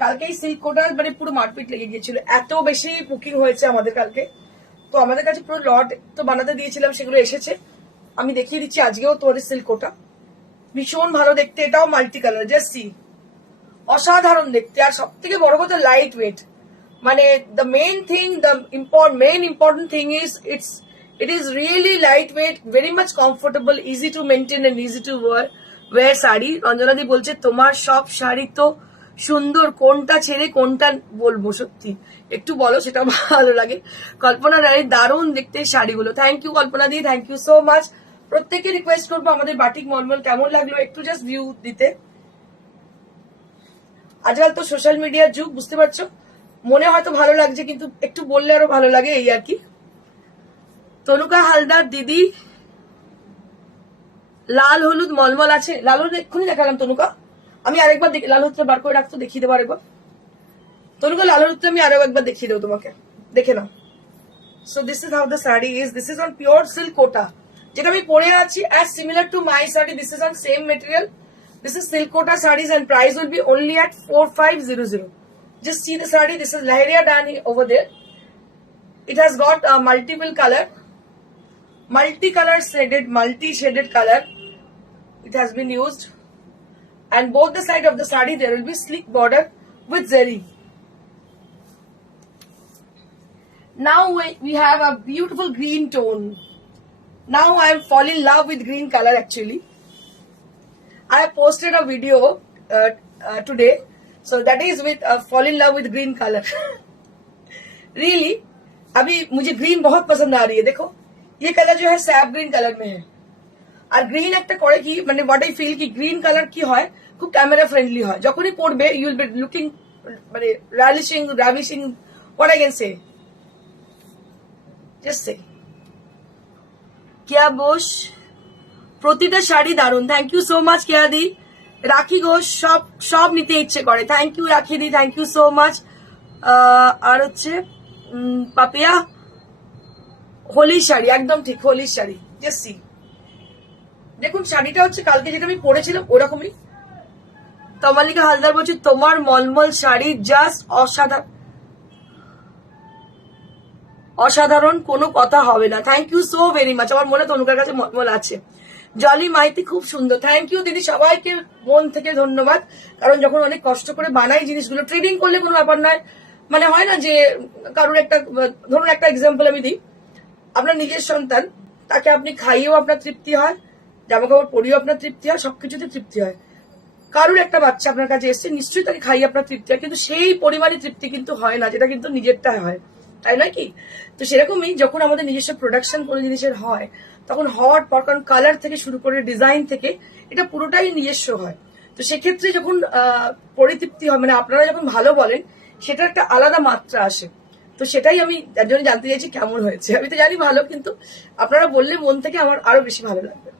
কালকেই সিল্ক কোটার মানে পুরো মারপিট লেগে গিয়েছিল, এত বেশি বুকিং হয়েছে আমাদের কালকে. তো আমাদের কাছে পুরো লট তো বানাতে দিয়েছিলাম, সেগুলো এসেছে. আমি দেখিয়ে দিচ্ছি আজকেও তোমাদের সিল্ক কোটা. ভীষণ ভালো দেখতে, এটাও মাল্টি কালার. জাস্ট সি, অসাধারণ দেখতে, আর সব থেকে বড় কথা লাইট ওয়েট. মানে the main important thing is it is really lightweight, very much comfortable, easy to maintain and easy to wear sari. রঞ্জনাদি বলছে তোমার সব শাড়ি তো সুন্দর, কোনটা ছেড়ে কোনটা বলবো, সত্যি একটু বলো, সেটা ভালো লাগে। কল্পনা রায়ের দারুণ দেখতে শাড়িগুলো। থ্যাংক ইউ কল্পনা দি, থ্যাংক ইউ সো মাচ। প্রত্যেকে রিকোয়েস্ট করবো আমাদের বাটিক মলমল কেমন লাগলো একটু জাস্ট ভিউ দিতে। আজকাল তো সোশ্যাল মিডিয়ার যুগ, বুঝতে পারছো, মনে হয়তো ভালো লাগছে কিন্তু একটু বললে আরো ভালো লাগে, এই আর কি। তনুকা হালদার দিদি, লাল হলুদ মলমল আছে, লাল হলুদ এক্ষুনি দেখালাম তনুকা, আমি আরেকবার লাল হলুদটা বার করে রাখতো, দেখিয়ে দেবো আরেকবার। তনুকা লাল হলুদটা আমি আরো একবার দেখিয়ে দেবো তোমাকে, দেখে নাও। So this is how the sari is, this is on pure silk Kota, যেটা আমি পরে আছি as similar to my sari, this is on same material, this is silk Kota saris and price will be only at 4500. Just see the saree, this is Lahariya done over there. It has got a multiple color, multi-shaded color it has been used, and both the side of the saree there will be sleek border with zari. Now we have a beautiful green tone. Now I am falling in love with green color actually. I have posted a video today, so that is with fall in love with green color. Really, अभी मुझे ग्रीन बहुत पसंद आ रही है। देखो ये कलर जो है सैप ग्रीन कलर में है, আর গ্রিন একটা করে কি মানে হোয়াট আই ফিল কি গ্রিন কালার কি হয় খুব ক্যামেরা ফ্রেন্ডলি হয়, যখনই পড়বে ইউ উইল বি লুকিং মানে ravishing what I can say, just say Kiya Bose. প্রতিটা শাড়ি দারুন, thank you so much Keya di. Rakhi Ghosh, সব নিতে ইচ্ছে করে, thank you Rakhi di, thank you so much. আর হচ্ছে পাপিয়া, হোলির শাড়ি, একদম ঠিক হোলির শাড়ি, জাস্ট সি। দেখুন শাড়িটা হচ্ছে কালকে যেটা আমি পরেছিলাম ওরকমই। তমালিকা হালদার বলছি তোমার মলমল শাড়ি জাস্ট অসাধারণ, কোনো কথা হবে না। Thank you so very much, আমার মনে তনুকার কাছে মলমল আছে। জলি মাইতি খুব সুন্দর, থ্যাংক ইউ দিদি, সবাইকে মন থেকে ধন্যবাদ। কারণ যখন অনেক কষ্ট করে বানাই জিনিসগুলো, ট্রেডিং করলে কোনো ব্যাপার নয়, মানে হয় না যে কারোর একটা, ধরুন একটা এক্সাম্পল আমি দিই, আপনার নিজের সন্তান, তাকে আপনি খাইয়েও আপনার তৃপ্তি হয়, জামা কাপড় পরিয়েও আপনার তৃপ্তি হয়, সবকিছুতে তৃপ্তি হয়। কারোর একটা বাচ্চা আপনার কাছে এসছে, নিশ্চয়ই তাকে খাইয়ে আপনার তৃপ্তি হয়, কিন্তু সেই পরিমাণে তৃপ্তি কিন্তু হয় না যেটা কিন্তু নিজেরটা হয়, তাই নয় কি? তো সেরকমই যখন আমাদের নিজস্ব প্রোডাকশন কোনো জিনিসের হয়, তখন হওয়ার পর, কারণ কালার থেকে শুরু করে ডিজাইন থেকে এটা পুরোটাই নিজস্ব হয়। তো সেক্ষেত্রে যখন পরিতৃপ্তি হয়, মানে আপনারা যখন ভালো বলেন, সেটা একটা আলাদা মাত্রা আসে। তো সেটাই আমি তার জন্য জানতে চাইছি কেমন হয়েছে। আমি তো জানি ভালো, কিন্তু আপনারা বললে মন থেকে আমার আরো বেশি ভালো লাগবে।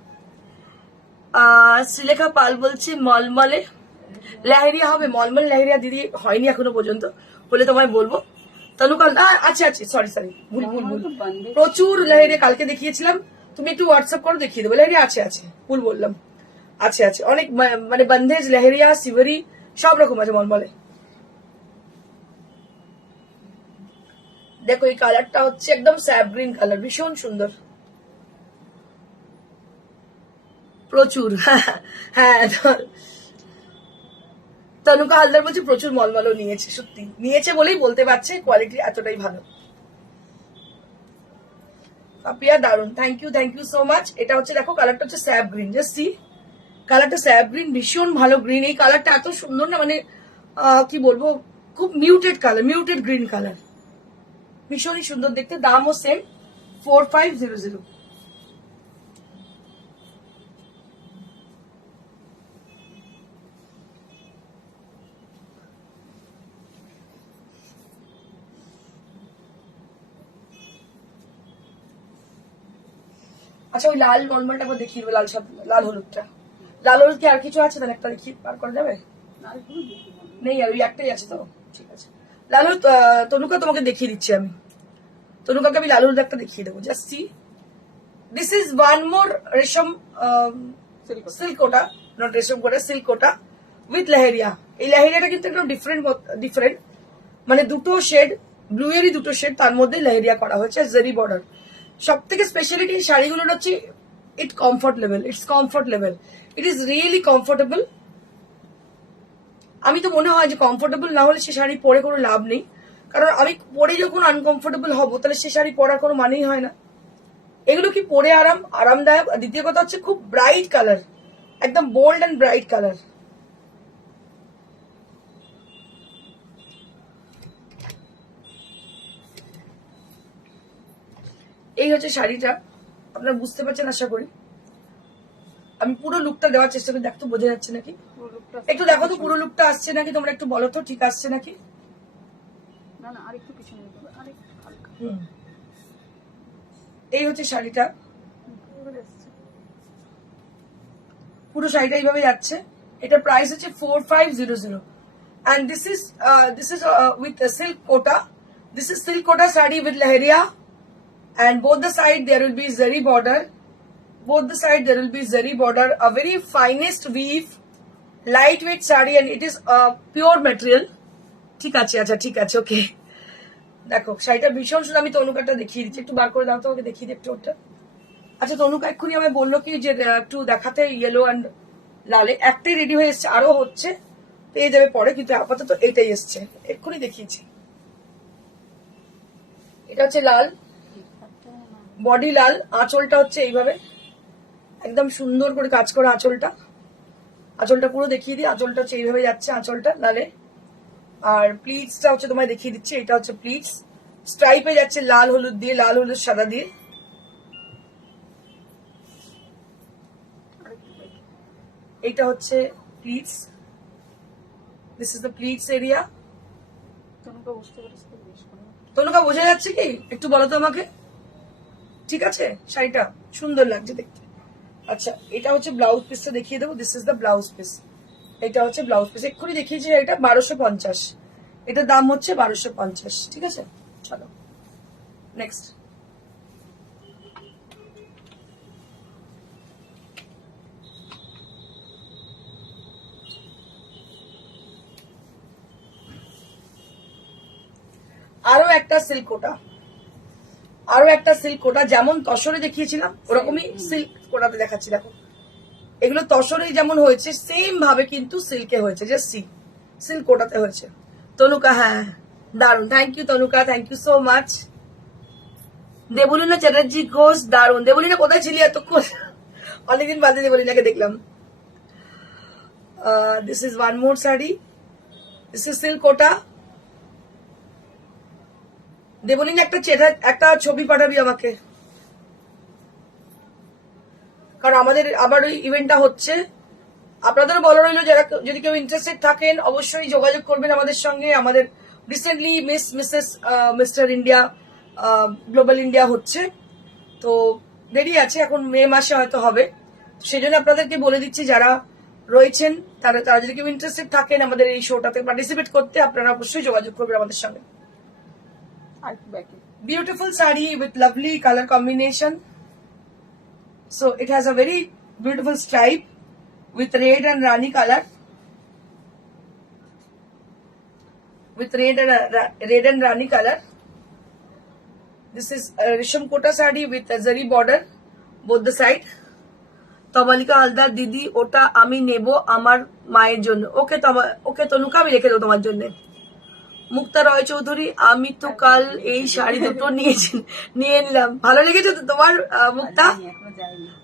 শ্রীলেখা পাল বলছে মলমলে লেহেরিয়া হবে, মলমল লেহেরিয়া দিদি হয়নি এখনো পর্যন্ত, হলে তোমায় বলবো। তনুকা আছে সরি ভুল প্রচুর লেহেরিয়া কালকে দেখিয়েছিলাম, তুমি একটু হোয়াটসঅ্যাপ করো দেখিয়ে দেবো। লেহেরিয়া আছে ভুল বললাম, আছে অনেক, মানে বন্ধেজ, লেহেরিয়া, সিভারি সব রকম আছে মলমলে। দেখো এই কালারটা হচ্ছে একদম স্যাপ গ্রিন কালার, ভীষণ সুন্দর, প্রচুর। হ্যাঁ তনুকা হালদার বলছে প্রচুর মলমলও নিয়েছে, সত্যি নিয়েছে বলেই বলতে পারছে কোয়ালিটি এতটাই ভালো। পাপিয়া দারুন, থ্যাংক ইউ সো মাচ। এটা হচ্ছে দেখো কালারটা হচ্ছে স্যাপ গ্রিন, জাস্ট সি কালারটা স্যাপ গ্রিন, ভীষণ ভালো গ্রিন। এই কালারটা এত সুন্দর না, মানে কি বলবো, খুব muted colour, muted green colour, ভীষণই সুন্দর দেখতে। দামও সেম 4500। আচ্ছা ওই লাল মলমলটা দেখিয়ে দেবো, লাল হলুদটা। লাল হলুদ কি আর কিছু আছে? তাহলে একটা দেখি, পার করা যাবে? নেই আর ওই একটাই আছে, তো ঠিক আছে। লাল হলুদ তনুকা তোমাকে দেখিয়ে দিচ্ছি আমি, তনুকাকে আমি লাল হলুদ একটা দেখিয়ে দেবো, just see. This is one মোর রেশম সিল্ক কোটা, নট রেশম কোটা, সিল্ক কোটা উইথ লেহেরিয়া। এই লেহেরিয়াটা কিন্তু একটু ডিফারেন্ট, মানে দুটো শেড, ব্লু এরই দুটো শেড, তার মধ্যে লেহেরিয়া করা হয়েছে, জেরি বর্ডার। সব থেকে স্পেশালিটি শাড়িগুলোর হচ্ছে it's comfort level, it is really comfortable. আমি তো মনে হয় যে কমফোর্টেবল না হলে সে শাড়ি পরে কোনো লাভ নেই। কারণ আমি পরে যখন আনকমফোর্টেবল হব তাহলে সে শাড়ি পরার কোনো মানেই হয় না। এগুলো কি পরে আরামদায়ক। আর দ্বিতীয় কথা হচ্ছে খুব ব্রাইট কালার, একদম বোল্ড অ্যান্ড ব্রাইট কালার। এই হচ্ছে শাড়িটা, আপনারা বুঝতে পারছেন আশা করি। আমি পুরো লুকটা দেওয়ার চেষ্টা করি, দেখো তো বোঝা যাচ্ছে নাকি, পুরো লুকটা একটু দেখো তো পুরো লুকটা আসছে নাকি, তোমরা একটু বলো তো ঠিক আসছে নাকি। না না আরেকটু পিছনে নিতে হবে, আরেকটু হালকা এই হচ্ছে শাড়িটা, এবারে এসছে। পুরো শাড়িটা এইভাবে যাচ্ছে। এটা প্রাইস হচ্ছে 4500 and this is with a silk kota. This is silk kota saree with leheria, and both the side there will be zari border. Both the side there will be zari border. A very finest weave, lightweight saree, and it is pure material. ঠিক আছে, আচ্ছা ঠিক আছে, ওকে। দেখো শাড়িটা ভীষণ সুন্দর। আমি তনুকাটা দেখিয়ে দিচ্ছি, একটু বার করে দাও তো, আমাকে দেখিয়ে দিই একটু ওটা। আচ্ছা তনুকা এক্ষুনি আমায় বললো কি যে একটু দেখাতে ইয়েলো অ্যান্ড লালে, একটাই রেডি হয়ে এসছে, আরো হচ্ছে, পেয়ে যাবে পরে, কিন্তু আপাতত এটাই এসছে, এক্ষুনি দেখিয়েছি। এটা হচ্ছে লাল, বডি লাল, আঁচলটা হচ্ছে এইভাবে একদম সুন্দর করে কাজ করা আঁচলটা। আঁচলটা পুরো দেখিয়ে দিই, আঁচলটা হচ্ছে এইভাবে যাচ্ছে আঁচলটা লালে। আর প্লিটসটা হচ্ছে তোমায় দেখিয়ে দিচ্ছি, এটা হচ্ছে প্লিটস, স্ট্রাইপে যাচ্ছে লাল হলুদ দিয়ে, লাল হলুদ সাদা দিয়ে। এটা হচ্ছে pleats, this is the pleats area. Tanuka বুঝতে পেরেছি তো বেশ করে। তনুকা বোঝা যাচ্ছে কি একটু বলো তো আমাকে, ঠিক আছে? শাড়িটা সুন্দর লাগছে দেখতে। আচ্ছা এটা হচ্ছে ব্লাউজ পিসটা দেখিয়ে দেবো, this is the blouse piece. এটা হচ্ছে ব্লাউজ পিস, এক্ষুনি দেখিয়েছি। এটা 1250, এটার দাম হচ্ছে 1250, ঠিক আছে? চলো নেক্সট। আরো একটা সিল্ক কোটা, আরো একটা সিল্ক কোটা, যেমন তসরে দেখিয়েছিলাম ওরকমই সিল্ক কোটাতে দেখাচ্ছি। দেখো এগুলো তসরে যেমন হয়েছে সেম ভাবে কিন্তু সিল্কে হয়েছে, যে সিল্ক কোটাতে হয়েছে। তনুকা হ্যাঁ দারুন, thank you Tanuka, thank you so much. Debleena Chatterjee Ghosh দারুন। দেবলীনা কোথায় ছিলি এতক্ষণ? অনেকদিন বাদে দেবলীনাকে দেখলাম। This is one more sari, this is silk Kota. Debleena একটা ছবি পাঠাবি আমাকে, কারণ আমাদের আবার ওই ইভেন্টটা হচ্ছে। আপনাদেরও বলা রইলো, যারা যদি কেউ ইন্টারেস্টেড থাকেন অবশ্যই যোগাযোগ করবেন আমাদের সঙ্গে। আমাদের recently mister India, global India হচ্ছে, তো দেরি আছে, এখন মে মাসে হয়তো হবে। সেই জন্য আপনাদেরকে বলে দিচ্ছি, যারা রয়েছেন তারা যদি কেউ ইন্টারেস্টেড থাকেন আমাদের এই শোটাতে পার্টিসিপেট করতে, আপনারা অবশ্যই যোগাযোগ করবেন আমাদের সঙ্গে। Beautiful saree with lovely color combination. So it has a very beautiful stripe with red and rani color. With red and rani color. This is a Risham Kota saree with a zari border both the side. Tamalika Haldar দিদি, ওটা আমি নেব আমার মায়ের জন্য। ওকে ওকে তনুকা, আমি রেখে দেবো তোমার জন্য। মুক্তা রয় চৌধুরী, আমি তো কাল এই শাড়ি দুটো নিয়ে নিলাম, ভালো লেগেছে তো তোমার মুক্তা?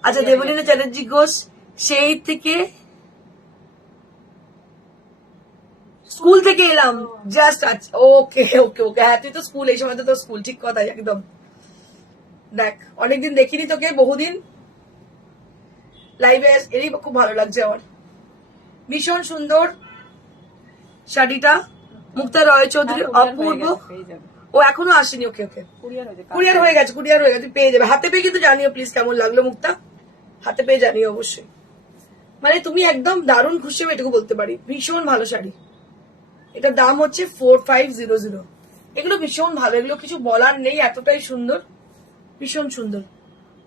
আচ্ছা দেবলীনা চ্যাটার্জি ঘোষ, সেই থেকে স্কুল থেকে এলাম জাস্ট। ওকে ওকে ওকে, হ্যাঁ তুই তো স্কুল, এই সময় তো স্কুল, ঠিক কথা একদম। দেখ অনেকদিন দেখিনি তোকে, বহুদিন লাইভে এরই খুব ভালো লাগছে আমার। ভীষণ সুন্দর শাড়িটা, মুক্তা রয় চৌধুরী, অপূর্ব। ও এখনো আসেনি, ওকে ওকে, কুরিয়ার হয়ে গেছে, পেয়ে যাবে। হাতে পেয়ে কিন্তু জানিও প্লিজ কেমন লাগলো মুক্তা, হাতে পেয়ে জানিও অবশ্যই। মানে তুমি একদম দারুণ খুশি হবে এটুকু বলতে পারি, ভীষণ ভালো শাড়ি। এটার দাম হচ্ছে 4500। এগুলো ভীষণ ভালো, এগুলো কিছু বলার নেই, এতটাই সুন্দর, ভীষণ সুন্দর।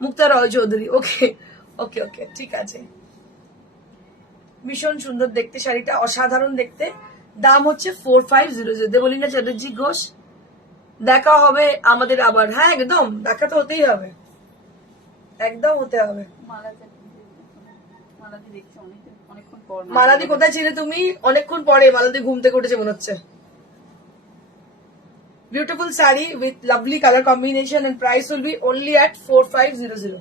মুক্তা রয় চৌধুরী, ওকে ওকে ওকে, ঠিক আছে। ভীষণ সুন্দর দেখতে শাড়িটা, অসাধারণ দেখতে। দাম হচ্ছে 4500। দেবলীনা চ্যাটার্জি ঘোষ, দেখা হবে আমাদের আবার। হ্যাঁ একদম, দেখা তো হতেই হবে, একদম হতে হবে। মালাদি কোথায় ছিলে তুমি? অনেকক্ষণ পরে মালাদি ঘুম থেকে উঠেছে মনে হচ্ছে। Beautiful saree with lovely color combination and price will be only at 4500.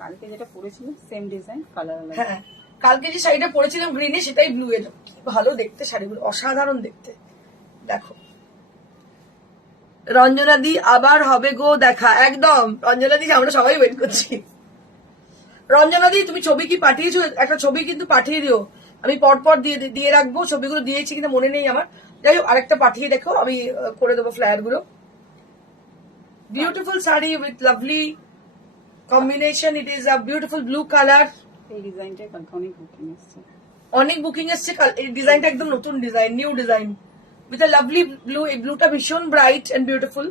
কালকে যেটা পরেছিল সেম ডিজাইন কালার হ্যাঁ, কালকে যে শাড়িটা পরেছিলাম গ্রিনে সেটাই ব্লু এর। কি ভালো দেখতে শাড়িগুলো, অসাধারণ দেখতে। দেখো রঞ্জনা দি আবার হবে গো দেখা, একদম রঞ্জনা দি আমরা সবাই ওয়েট করছি। রঞ্জনা দি তুমি ছবি কি পাঠিয়েছো? একটা ছবি কিন্তু পাঠিয়ে দিও, আমি পরপর দিয়ে রাখবো। ছবিগুলো দিয়েছি কিনা মনে নেই আমার, যাই হোক আরেকটা পাঠিয়ে দেখো, আমি করে দেবো ফ্লায়ার গুলো। Beautiful sari with lovely combination, it is a beautiful blue colour. এই ডিজাইনটাই কালকে অনেক বুকিং এসছে। অনেক বুকিং এসছে, এই ডিজাইনটা একদম নতুন design, new design with a lovely blue. এই ব্লুটা ভীষণ bright and beautiful,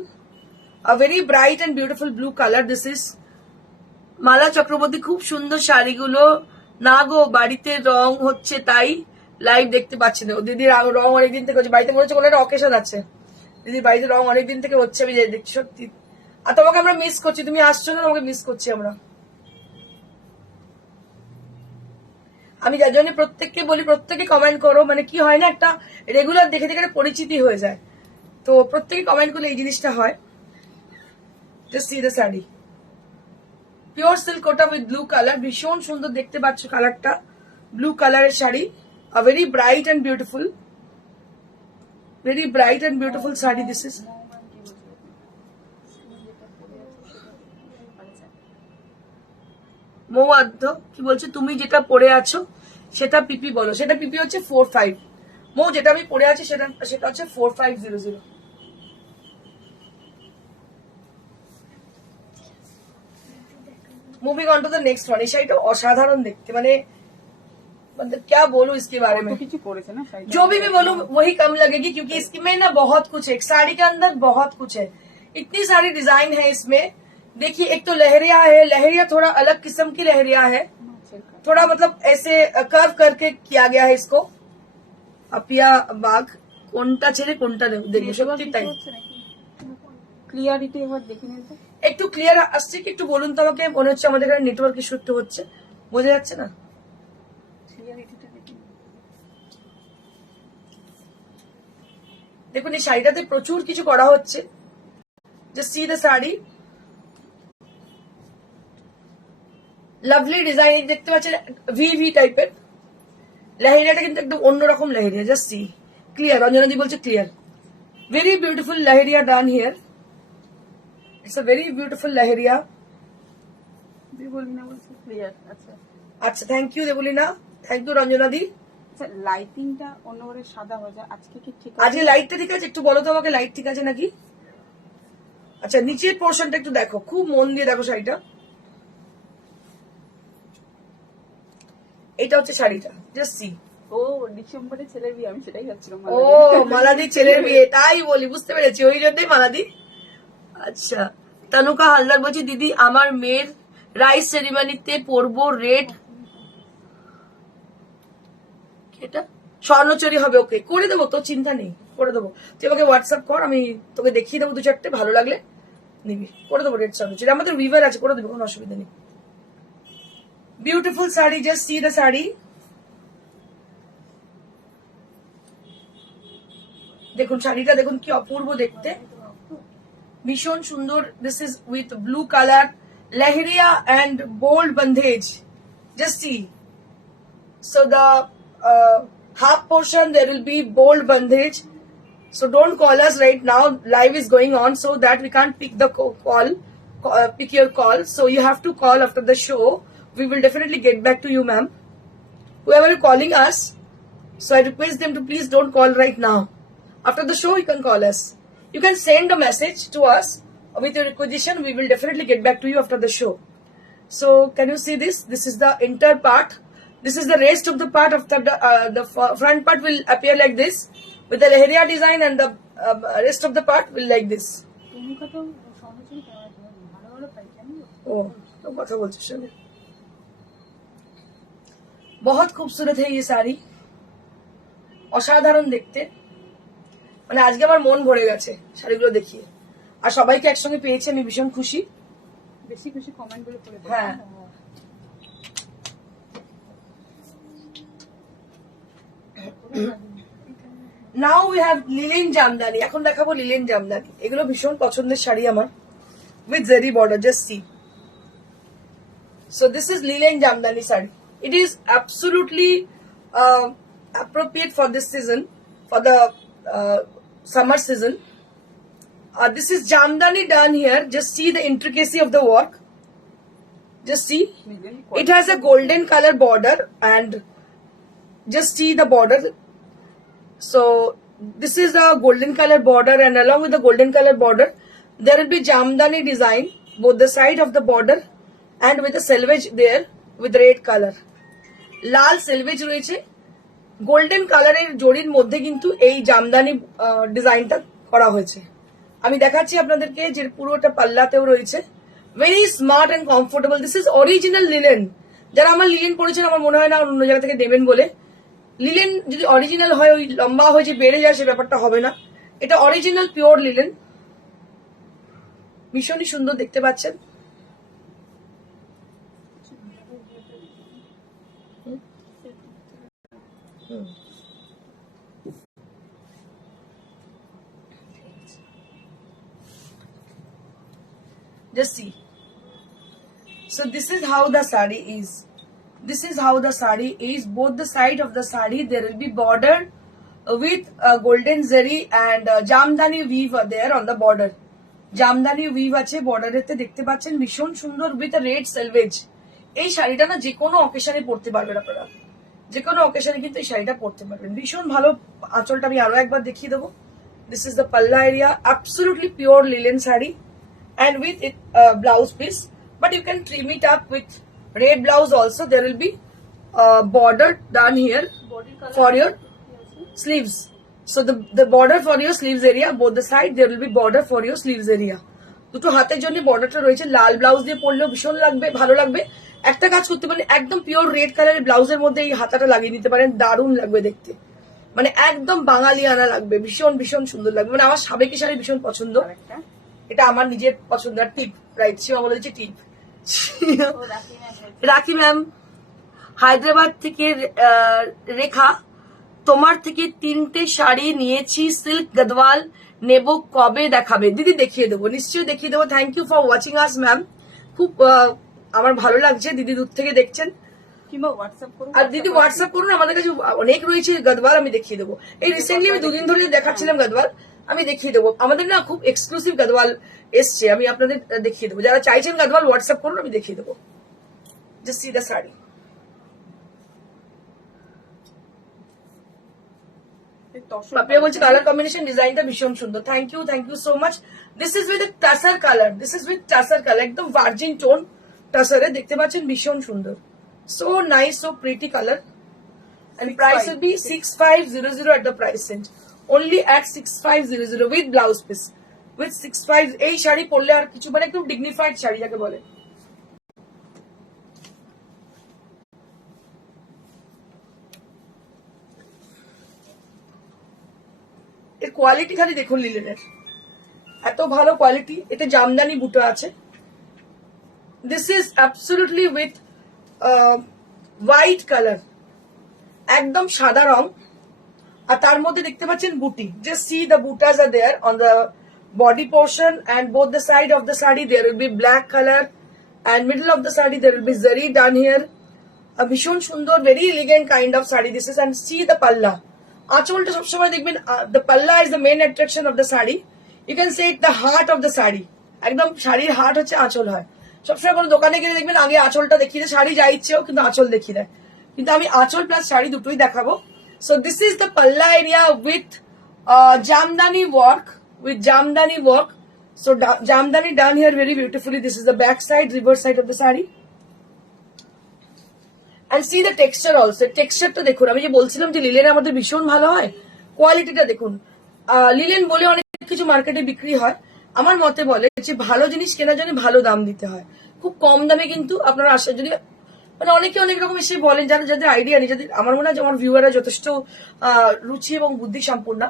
a very bright and beautiful blue colour this is. Mala Chakraborty খুব সুন্দর শাড়িগুলো, না গো বাড়িতে রং হচ্ছে তাই লাইভ দেখতে পাচ্ছি না। দিদির রং অনেকদিন থেকে হচ্ছে, বাড়িতে মনে হচ্ছে কোনো একটা অকেশন আছে। দিদির বাড়িতে রং অনেকদিন থেকে হচ্ছে, আমি দেখছি সত্যি। আর তোমাকে আমরা মিস করছি, তুমি আসছো না, তোমাকে মিস করছি আমরা। আমি যার জন্য প্রত্যেককে বলি প্রত্যেকে কমেন্ট করো, মানে কি হয় না একটা রেগুলার দেখে দেখে পরিচিতি হয়ে যায়, তো প্রত্যেকে কমেন্ট করলে এই জিনিসটা হয়। Just see the sari, pure silk Kota with blue colour, ভীষণ সুন্দর দেখতে পাচ্ছ কালারটা, ব্লু কালারের শাড়ি, a very bright and beautiful, very bright and beautiful sari this is. মৌয়াদ্য কি বলছে, তুমি যেটা পরে আছো সেটা পিপি বলো, সেটা পিপি হচ্ছে 45। মৌ যেটা আমি পরে আছি সেটা হচ্ছে 4500। Moving on to the next one. এই শাড়িটা অসাধারণ দেখতে, মানে मतलब क्या बोलूं इसके बारे में, কিছু পরেছে না শাড়িটা। जो भी मैं बोलूं वही कम लगेगी, क्योंकि इसमें ना बहुत कुछ है, एक साड़ी के अंदर बहुत कुछ है, इतनी सारी डिजाइन है इसमें। देखिए एक तो लहरिया है, लहरिया थोड़ा अलग किस्म की लहरिया है, थोड़ा मतलब ऐसे कर्व करके किया गया है इसको। अपिया बाग কোনটা ছেড়ে কোনটা দেখবো, সত্যি তাই। ক্লিয়ারিটি একবার দেখে নিন তো। একটু ক্লিয়ার আসছে কি একটু বলুন তো আমাকে, মনে হচ্ছে আমাদের এখানে নেটওয়ার্ক ইস্যু একটু হচ্ছে, বোঝা যাচ্ছে না। ক্লিয়ারিটিটা দেখে নিন। দেখুন এই শাড়িটাতে প্রচুর কিছু করা হচ্ছে, just see the sari, lovely design দেখতে পাচ্ছেন, ভি টাইপের। লেহেরিয়াটা কিন্তু একদম অন্যরকম leheriya, just see clear. Ranjana di বলছে clear, very beautiful leheriya done here, it's a very beautiful leheriya. Debleena বলছে ক্লিয়ার। আচ্ছা আচ্ছা, thank you Debleena, thank you Ranjana di. আচ্ছা, লাইটিংটা অন্যভাবে সাদা হয়ে যায়, আজকে কি ঠিক আছে? আজকে লাইটটা ঠিক আছে? একটু বলো তো আমাকে লাইট ঠিক আছে নাকি। আচ্ছা নিচের পোর্শনটা একটু দেখো, খুব মন দিয়ে দেখো শাড়িটা। এটা হচ্ছে শাড়িটা, জাস্ট সি। ও ডিসেম্বরে ছেলের বিয়ে, আমি সেটাই ভাবছিলাম। ও মালাদি ছেলের বিয়ে, তাই বলি, বুঝতে পেরেছি, ওই জন্যই মালাদি। আচ্ছা তানুকা হালদার বলছি, দিদি আমার মেয়ের রাইস সেরিমনিতে পরবো রেড, এটা স্বর্ণচুরি হবে, ওকে করে দেবো, তো চিন্তা নেই, করে দেবো। তুই আমাকে হোয়াটসঅ্যাপ কর, আমি তোকে দেখিয়ে দেবো দু চারটে, ভালো লাগলে নিবি, করে দেবো রেড স্বর্ণচুরি, আমাদের উইভার আছে, করে দেবো, কোনো অসুবিধা নেই। Beautiful sari, just see the sari. দেখুন শাড়িটা দেখুন কি অপূর্ব দেখতে, ভীষণ সুন্দর। This is with blue colour, leheriya and bold bandhej, just see. So the half portion there will be bold bandage. So don't call us right now. Live is going on, so that we can't pick the pick your call. So you have to call after the show. We will definitely get back to you, ma'am. Whoever is calling us, so I request them to please don't call right now. After the show, you can call us. You can send a message to us with your requisition. We will definitely get back to you after the show. So can you see this? This is the inner part. This is the rest of the part of the front part will appear like this with the leheria design, and the rest of the part will like this. Oh, तो কথা বলছিস শুনে। बहुत खूबसूरत है ये साड़ी, অসাধারণ দেখতে, মানে আজকে আমার মন ভরে গেছে শাড়িগুলো দেখিয়ে, আর সবাইকে একসঙ্গে পেয়েছি, আমি ভীষণ খুশি। বেশি খুশি কমেন্ট গুলো করে হ্যাঁ now we have linen Jamdani. এখন দেখাবো লিলেন জামদানি। এগুলো ভীষণ পছন্দের শাড়ি আমার, with Jerry border. Just see. So this is Lilen Jamdani sari. It is absolutely appropriate for this season, for the summer season. This is Jamdani done here. Just see the intricacy of the work. Just see. It has a golden color border and just see the border. So this is a golden color border, and along with the golden color border, there will be Jamdani design both the side of the border and with the selvage there with red color. Lal selvage রয়েছে, গোল্ডেন কালারের জরির মধ্যে কিন্তু এই জামদানি ডিজাইনটা করা হয়েছে। আমি দেখাচ্ছি আপনাদেরকে যে পুরোটা পাল্লাতেও রয়েছে। Very smart and comfortable. This is original linen. যারা আমার লিলেন পড়েছেন আমার মনে হয় না অন্য জায়গা থেকে দেবেন বলে। লিলেন যদি অরিজিনাল হয়, ওই লম্বা হয়ে যে বেড়ে যায় সে ব্যাপারটা হবে না। এটা অরিজিনাল পিওর লিলেন, ভীষণই সুন্দর দেখতে পাচ্ছেন। Just see. So this is how the sari is. This is how the sari is. Both the side of the sari there will be border with golden zari and jamdani weave there on the border. Jamdani we've আছে বর্ডারেতে, দেখতে পাচ্ছেন ভীষণ সুন্দর উইথ রেড সেলভেজ। এই শাড়িটা না যে কোনো অকেশনে পরতে পারবেন আপনারা, যে কোনো অকেশনে কিন্তু এই শাড়িটা পরতে পারবেন। ভীষণ ভালো। আঁচলটা আমি আরো একবার দেখিয়ে দেবো। দিস ইজ দ্য পাল্লা area, absolutely pure linen sari and with it blouse piece, but you can trim it up with red blouse also. There will be border done here for your sleeves. So the border for your sleeves area, both the side there will be border for your sleeves area. দুটো হাতের জন্য বর্ডারটা রয়েছে। লাল ব্লাউজ দিয়ে পরলেও ভীষণ লাগবে, ভালো লাগবে। একটা কাজ করতে পারেন, একদম পিওর রেড কালারের ব্লাউজের মধ্যে এই হাতাটা লাগিয়ে দিতে পারেন, দারুণ লাগবে দেখতে। মানে একদম বাঙালিয়ানা লাগবে, ভীষণ ভীষণ সুন্দর লাগবে। মানে আমার সাবেকি শাড়ি ভীষণ পছন্দ, এটা আমার নিজের পছন্দ। টিপ, রাইট, সীমা বলে দিচ্ছে টিপ। রাখি ম্যাম হায়দ্রাবাদ থেকে। রেখা, তোমার থেকে 3টে শাড়ি নিয়েছি, সিল্ক গদওয়াল নেব, কবে দেখাবে? দিদি দেখিয়ে দেবো, নিশ্চয়ই দেখিয়ে দেবো। Thank you for watching us ma'am. খুব আমার ভালো লাগছে দিদি দূর থেকে দেখছেন। কিংবা হোয়াটসঅ্যাপ করুন। আর দিদি হোয়াটসঅ্যাপ করুন, আমাদের কাছে অনেক রয়েছে গদওয়াল, আমি দেখিয়ে দেবো। এই রিসেন্টলি আমি 2 দিন ধরে দেখাচ্ছিলাম গদওয়াল, আমি দেখিয়ে দেবো। আমাদের না খুব এক্সক্লুসিভ গদওয়াল এসছে, আমি আপনাদের দেখিয়ে দেবো। যারা চাইছেন গদওয়াল হোয়াটসঅ্যাপ করুন, আমি দেখিয়ে দেবো। Just see the sari. Papiya বলছে কালার কম্বিনেশন ডিজাইনটা ভীষণ সুন্দর। Thank you so much. This is with tussar colour, this is with tussar colour, একদম ভার্জিন টোন টাসারে, দেখতে পাচ্ছেন ভীষণ সুন্দর। So nice, so pretty colour. And price will be 6500 at the price range. Only at 6500 with blouse piece. With 65, এই শাড়ি পরলে আর কিছু মানে একদম ডিগনিফাইড শাড়ি যাকে বলে। এর কোয়ালিটি খালি দেখুন লিলেনের, এত ভালো কোয়ালিটি। এতে জামদানি বুটো আছে। This is absolutely with white colour, একদম সাদা রং, আর তার মধ্যে দেখতে পাচ্ছেন বুটি। Just see the butas are there on the body portion and both the side of the sari there will be black color and middle of the sari there will be zari done here. A ভীষণ সুন্দর, very elegant kind of sari this is, and see the palla. আঁচলটা সবসময় দেখবেন, the palla is the main attraction of the sari. You can say it the heart of the sari. একদম শাড়ির হার্ট হচ্ছে আঁচল হয়। সবসময় কোনো দোকানে গেলে দেখবেন আগে আঁচলটা দেখিয়ে দেয়, শাড়ি যা ইচ্ছেও কিন্তু আঁচল দেখিয়ে দেয়, কিন্তু আমি আঁচল প্লাস শাড়ি দুটোই দেখাবো। So this is the palla area with jamdani work, So jamdani done here very beautifully. This is the back side, reverse side of the sari. And see the texture also. Texture টা দেখুন, আমি যে বলছিলাম যে লিলেন আমাদের ভীষণ ভালো হয়, কোয়ালিটিটা দেখুন। লিলেন বলে অনেক কিছু মার্কেটে বিক্রি হয়, আমার মতে বলে যে ভালো জিনিস কেনার জন্য ভালো দাম দিতে হয়। খুব কম দামে কিন্তু আপনারা আসে, যদি মানে অনেকে অনেক রকম এসে বলেন, যাদের আইডিয়া নেই, যাদের আমার মনে হয় যে আমার ভিউয়াররা যথেষ্ট রুচি এবং বুদ্ধি সম্পন্ন।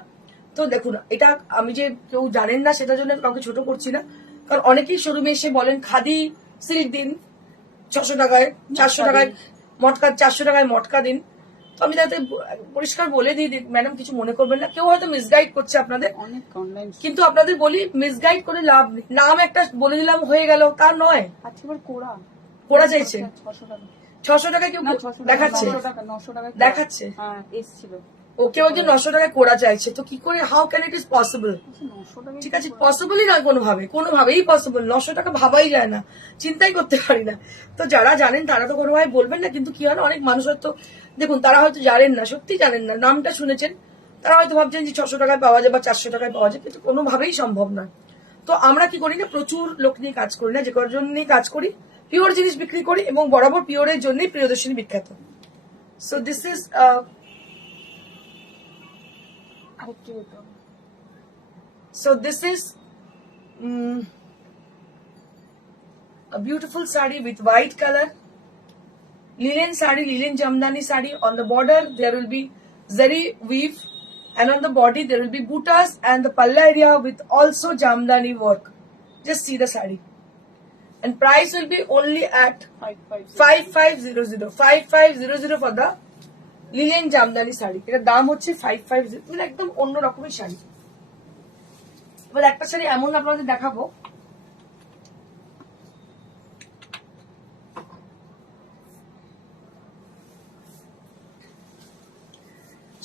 তো দেখুন, এটা আমি যে কেউ জানেন না সেটার জন্য কাউকে ছোট করছি না, কারণ অনেকেই শোরুমে এসে বলেন খাদি সিল্ক দিন 600 টাকায়, 400 টাকায় মটকা, 400 টাকায় মটকা দিন। তো আমি তাতে পরিষ্কার বলে দিই, ম্যাডাম কিছু মনে করবেন না, কেউ হয়তো মিসগাইড করছে আপনাদের, অনেক অনলাইন কিন্তু আপনাদের বলি মিসগাইড করে লাভ নেই। নাম একটা বলে দিলাম হয়ে গেল, তা নয়। আজকে আবার কোড়া কোড়া চাইছে 600 টাকা 600 টাকা কেউ না 600 দেখাচ্ছে, 900 টাকা দেখাচ্ছে। হ্যাঁ এসছিল ও কেউ একজন 900 টাকায় কোড়া চাইছে, তো কি করে, how can it is possible? 900 টাকা ঠিক আছে, পসিবলই নয় কোনোভাবেই পসিবল। 900 টাকা ভাবাই যায় না, চিন্তাই করতে পারি না। তো যারা জানেন তারা তো কোনোভাবে বলবেন না, কিন্তু কি হয় না, অনেক মানুষ হয়তো দেখুন তারা হয়তো জানেন না, সত্যি জানেন না, নামটা শুনেছেন, তারা হয়তো ভাবছেন যে 600 টাকায় পাওয়া যায় বা 400 টাকায় পাওয়া যায়, কিন্তু কোনোভাবেই সম্ভব নয়। তো আমরা কি করি না, প্রচুর লোক নিয়ে কাজ করি না, যে কজন নিয়ে কাজ করি পিওর জিনিস বিক্রি করি, এবং বরাবর পিওরের জন্যই প্রিয়দর্শিনী বিখ্যাত। সো দিস ইজ আরেকটু দিতে হবে। So this is a beautiful sari with white color, linen sari, linen jamdani sari. On the border there will be zari weave, and on the body there will be buttas, and the palla area with also jamdani work. Just see the sari, and price will be only at 5500 5500 for the linen jamdani sari. এটার দাম হচ্ছে 550, মানে একদম অন্য রকমের শাড়ি। এবার একটা শাড়ি এমন আপনাদের দেখাবো,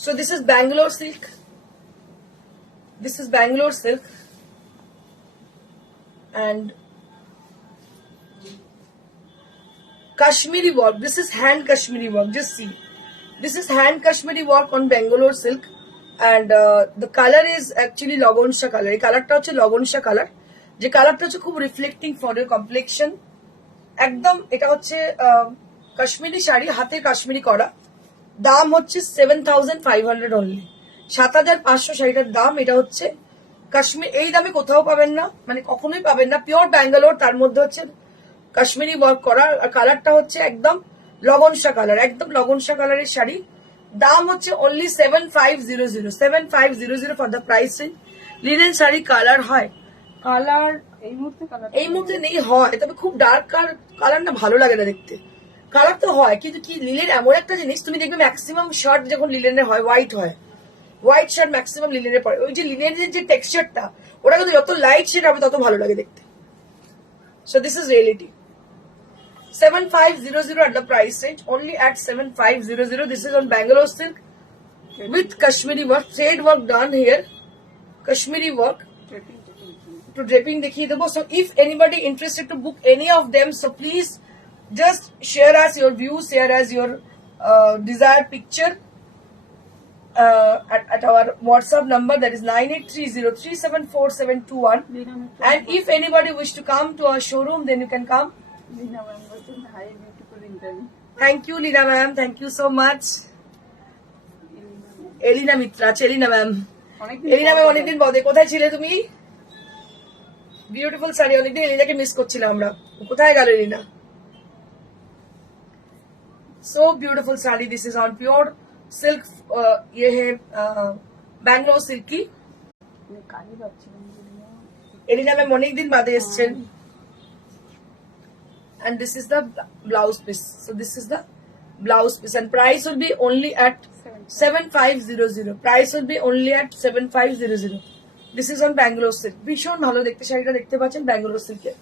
so this is Bangalore silk, this is Bangalore silk, and Kashmiri work, this is hand Kashmiri work, just see, this is hand Kashmiri work on Bangalore silk, and the color is actually Lagonsha color. এই কালারটা হচ্ছে Lagonsha color, যে কালারটা হচ্ছে খুব রিফ্লেক্টিং ফর ইউর কমপ্লেকশন। একদম এটা হচ্ছে কাশ্মীরি শাড়ি, হাতে কাশ্মীরি করা, দাম হচ্ছে 7500 অনলি, 7500 শাড়িটার দাম। এটা হচ্ছে কাশ্মীর, এই দামে কোথাও পাবেন না, মানে কখনোই পাবেন না, পিওর ব্যাঙ্গালোর, তার মধ্যে হচ্ছে কাশ্মীরি ওয়ার্ক করা, আর কালারটা হচ্ছে একদম লগনসা কালার, একদম লগনসা কালারের শাড়ি। দাম হচ্ছে only 7500 for the price. Linen sari colour হয়, কালার এই মুহূর্তে নেই, হয় তবে খুব ডার্ক কালার না, ভালো লাগে না দেখতে, কালার তো হয়, কিন্তু কি লিনেন এমন একটা জিনিস, তুমি দেখবে ম্যাক্সিমাম শার্ট যখন লিনেনের হয় হোয়াইট হয়, হোয়াইট শার্ট ম্যাক্সিমাম লিনেনের পরে, ওই যে লিনেনের যে টেক্সচারটা, ওটা কিন্তু যত লাইট শেড হবে তত ভালো লাগে দেখতে। So this is reality. 7500 at the price range, only at 7500. This is on Bangalore silk with Kashmiri work, thread work done here, Kashmiri work to draping dekhiye debo. So if anybody interested to book any of them, so please just share us your views, share us your desired picture at our WhatsApp number, that is 9830374721. And if anybody wish to come to our showroom, then you can come. Thank you, Leena ma'am. Thank you so much. এলিনা মিত্র আছে, এলিনা ম্যাম, এলিনা ম্যাম অনেকদিন পরে, কোথায় ছিলে তুমি? বিউটিফুল শাড়ি, অনেকদিন এলিনাকে মিস করছিলাম আমরা, কোথায় গেল Elina? So beautiful sari, this is on pure silk, ये है ব্যাঙ্গালোর সিল্কি। এলিনা ম্যাম অনেকদিন বাদে এসছেন। And this is the blouse piece. So this is the blouse piece, and price will be only at 7500. Price will be only at 7500. This is on Bangalore silk. ভীষণ ভালো দেখতে শাড়িটা, দেখতে পাচ্ছেন Bangalore silk এর।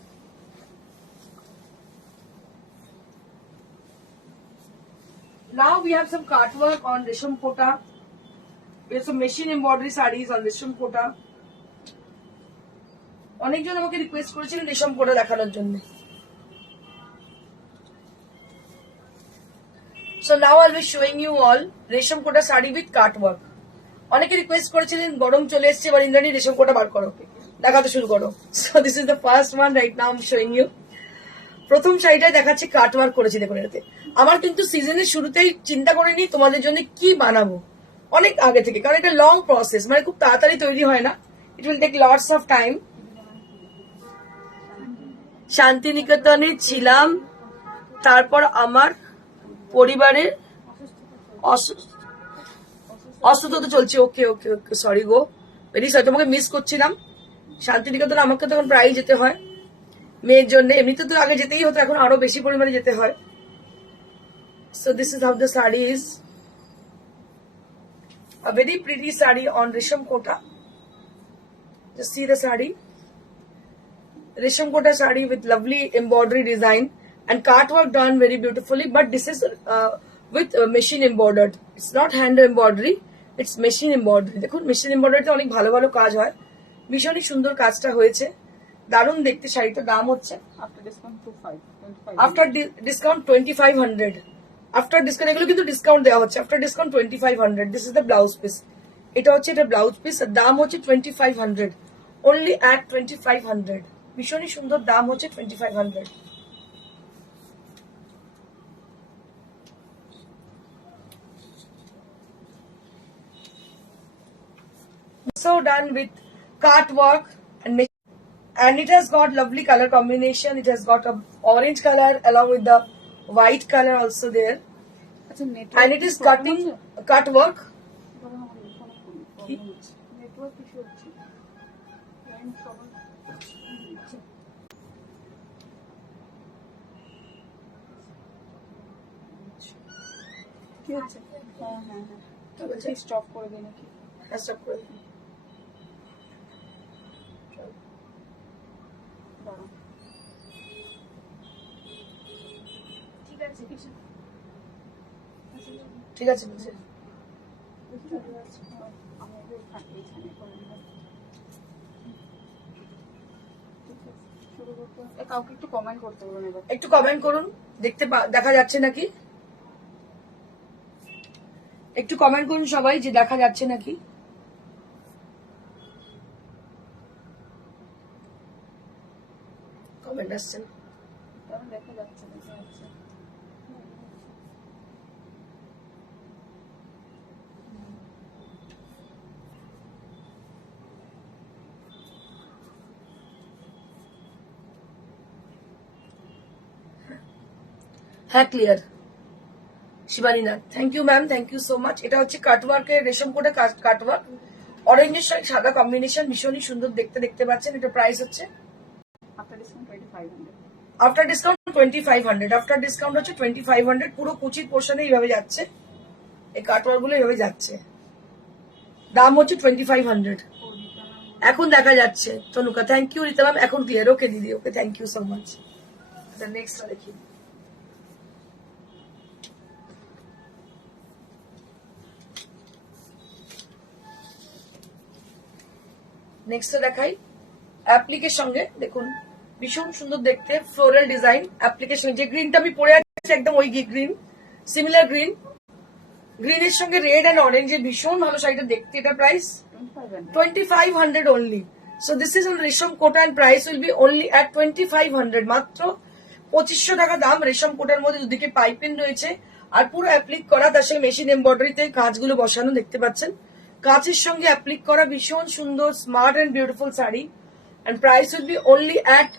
Now we have some cart work on Resham Kota. We have some machine embroidery sarees on Resham Kota. অনেকজন আমাকে রিকোয়েস্ট করেছিলেন রেশম কোটা দেখানোর জন্য। So now I'll be showing you all রেশম কোটা শাড়ি with কাট ওয়ার্ক। অনেকে রিকোয়েস্ট করেছিলেন গরম চলে এসেছে, এবার ইন্দ্রাণী রেশম কোটা বার করো, দেখাতে শুরু করো। So this is the first one right now I'm showing you. প্রথম শাড়িটাই দেখাচ্ছি কাট ওয়ার্ক করেছি, দেখুন এটাতে। আমার কিন্তু সিজনের শুরুতেই চিন্তা করিনি তোমাদের জন্য কি বানাবো, অনেক আগে থেকে, কারণ এটা লং প্রসেস, মানে খুব তাড়াতাড়ি তৈরি হয় না, it will take lots of time. শান্তিনিকেতনে ছিলাম, তারপর আমার পরিবারের অসুস্থতা চলছে। ওকে ওকে ওকে, সরি গো, ভেরি সরি, তোমাকে মিস করছিলাম। শান্তিনিকেতনে আমাকে তখন প্রায়ই যেতে হয় মেয়ের জন্য, এমনিতে তো আগে যেতেই হতো, এখন আরো বেশি পরিমাণে যেতে হয়। So this is how the sari is. A very pretty sari on Risham Kota. Just see the sari. Risham Kota sari with lovely embroidery design and cart work done very beautifully. But this is with machine embroidered. It's not hand embroidery. It's machine embroidery. দেখুন machine embroidery অনেক ভালো ভালো কাজ হয়, ভীষণই সুন্দর কাজটা হয়েছে, দারুণ দেখতে শাড়িটা। দাম হচ্ছে after discount 25 after discount 2500। After discount এগুলো কিন্তু ডিসকাউন্ট দেওয়া হচ্ছে। After discount 2500। This is the blouse piece. এটা হচ্ছে এটা ব্লাউজ পিস। দাম হচ্ছে 2500 অনলি অ্যাট 2500। ভীষণই সুন্দর, দাম হচ্ছে 2500। So done with cart work and it has got lovely color combination. It has got a orange color along with the white color also there, আচ্ছা and it is cutting cut work. Network issue হচ্ছে, লাইন প্রবলেম হচ্ছে। কি হচ্ছে? হ্যাঁ হ্যাঁ হ্যাঁ, বলছে? স্টপ করে দিই নাকি? Stop করে দিন। দাঁড়াও। ঠিক আছে বলছে। আমাদের এখানে করে নেব। শুরু করতে হবে। কাউকে একটু কমেন্ট করতে বলুন এবার। একটু কমেন্ট করুন, দেখা যাচ্ছে নাকি? একটু কমেন্ট করুন সবাই যে দেখা যাচ্ছে নাকি। কমেন্ট আসছে না। কারণ দেখা যাচ্ছে দেখা যাচ্ছে। হ্যাঁ clear. Shivani Nath, thank you ma'am, thank you so much. এটা হচ্ছে কাটওয়ার্কের রেশম কোটে কাটওয়ার্ক, অরেঞ্জের সঙ্গে সাদা কম্বিনেশন, ভীষণই সুন্দর দেখতে পাচ্ছেন। এটা প্রাইস হচ্ছে after discount 2500। After discount 2500। After discount হচ্ছে 2500। পুরো কুচির পোর্শনে এইভাবে যাচ্ছে, এই কাটওয়ার্ক গুলো এইভাবে যাচ্ছে। দাম হচ্ছে 2500। এখন দেখা যাচ্ছে Tanuka, thank you Rita ma'am, এখন ক্লিয়ার। ওকে দিদি, okay, thank you so much. Next দেখি। নেক্সট দেখাই অ্যাপ্লিকের সঙ্গে। দেখুন ভীষণ সুন্দর দেখতে, ফ্লোরাল ডিজাইন অ্যাপ্লিকেশন। যে গ্রিনটা আমি পরে আছি একদম ওই গ্রিন, সিমিলার গ্রিন। গ্রিনের সঙ্গে রেড এন্ড অরেঞ্জের ভীষণ ভালো শাড়িটা দেখতে। এটা price 2500 only. So this is on রেশম কোটা and price will be only at 2500। মাত্র 2500 টাকা দাম। রেশম কোটার মধ্যে দুদিকে পাইপিং রয়েছে আর পুরো অ্যাপ্লিক করা, তার সঙ্গে মেশিন এমব্রয়ডারিতে কাজগুলো বসানো দেখতে পাচ্ছেন। কাঁচের সঙ্গে অ্যাপ্লিক করা ভীষণ সুন্দর smart and beautiful sari, and price will be only at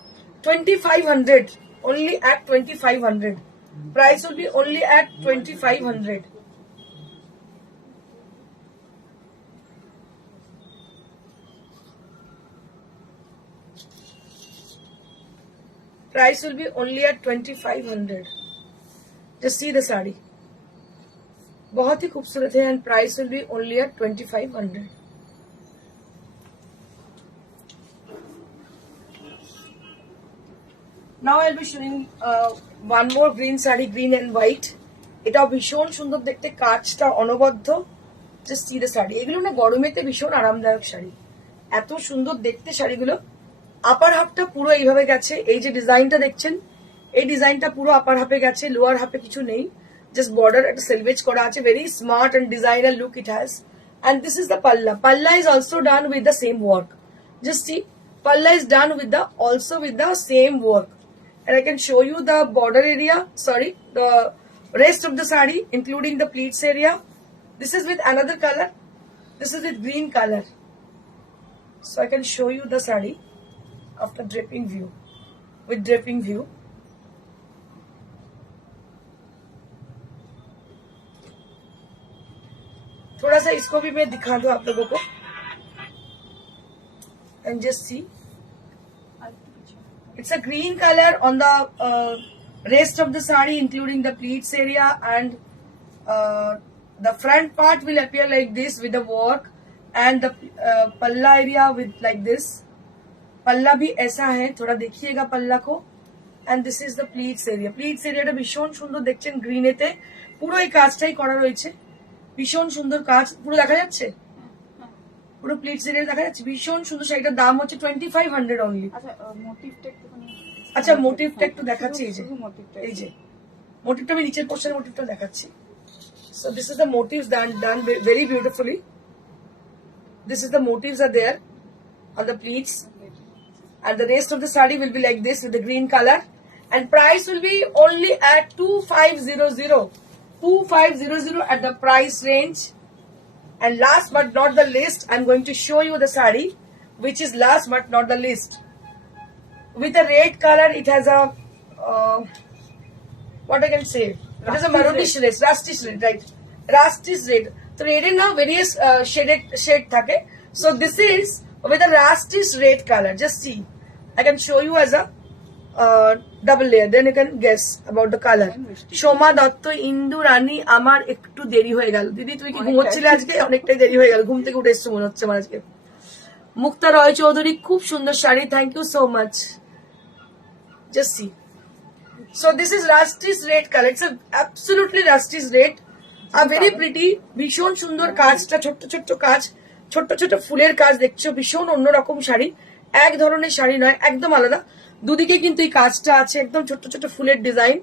2500। only at 2500। price will be only at 2500। price will be only at 2500। just see the sari, बहुत ही खूबसूरत है, and price will be only at 2500। now I'll be showing one more green sari, green and white। এটা ভীষণ সুন্দর দেখতে, কাজটা অনবদ্য। just see the sari। এগুলো না গরমেতে ভীষণ আরামদায়ক শাড়ি, এত সুন্দর দেখতে শাড়িগুলো। আপার হাফটা পুরো এইভাবে গেছে, এই যে ডিজাইনটা দেখছেন এই ডিজাইনটা পুরো আপার হাফে গেছে, লোয়ার হাফে কিছু নেই, জাস্ট বর্ডার একটা সেলভেজ করা আছে। Very smart and designer look it has. and this is the palla। palla is also done with the same work। just see, palla is done with the also with the same work, and I can show you the border area, sorry, the rest of the sari including the pleats area. This is with another color, this is with green color, so I can show you the sari after draping view, with draping view। थोड़ा सा इसको भी मैं दिखा दूं आप लोगों को, and just see, it's a green color on the rest of the sari including the pleats area and the front part will appear like this with the work and the palla area with like this. पल्ला भी ऐसा है, थोड़ा देखिएगा पल्ला को. And this is the pleats area. Pleats area টা ভীষণ সুন্দর দেখছেন গ্রিন এতে, পুরো এই কাজটাই করা রয়েছে, ভীষণ সুন্দর কাজ, পুরো দেখা যাচ্ছে, পুরো প্লিটস এরিয়া দেখা যাচ্ছে, ভীষণ সুন্দর শাড়িটার দাম হচ্ছে 2500 অনলি. আচ্ছা মোটিভটা একটুখানি, আচ্ছা মোটিভটা একটু দেখাচ্ছি, এই যে শুধু মোটিভটা, এই যে মোটিভটা আমি নিচের পোর্শনের মোটিভটা দেখাচ্ছি. So this is the motifs done very beautifully. This is the motifs are there on the pleats, and the rest of the saree will be like this with the green color, and price will be only at 2500 at the price range. And last but not the least, I'm going to show you the saree which is last but not the least. With the red color, it has a what I can say, it has a maroonish red, rustish red, right? Rustish red. So red in now various shade thake. So this is with a rustish red color. Just see, I can show you as a double layer, then you can guess about the color. Soma Dutta, ইন্দু রানী, আমার একটু দেরি হয়ে গেল. দিদি তুমি কি ঘুমোচ্ছিলে আজকে? অনেকটাই দেরি হয়ে গেল, ঘুম থেকে উঠে এসছো মনে হচ্ছে আমার আজকে. মুক্তা রয় চৌধুরী, খুব সুন্দর sari, thank you so much. Just see. So this is rustish red color. It's a absolutely rustish red. A very pretty, ভীষণ সুন্দর কাজটা, ছোট্ট ছোট্ট কাজ, ছোট্ট ছোট্ট ফুলের কাজ দেখছো, ভীষণ অন্যরকম শাড়ি, এক ধরনের শাড়ি নয়, একদম আলাদা. দুদিকে কিন্তু এই কাজটা আছে, একদম ছোট্ট ছোট্ট ফুলের ডিজাইন,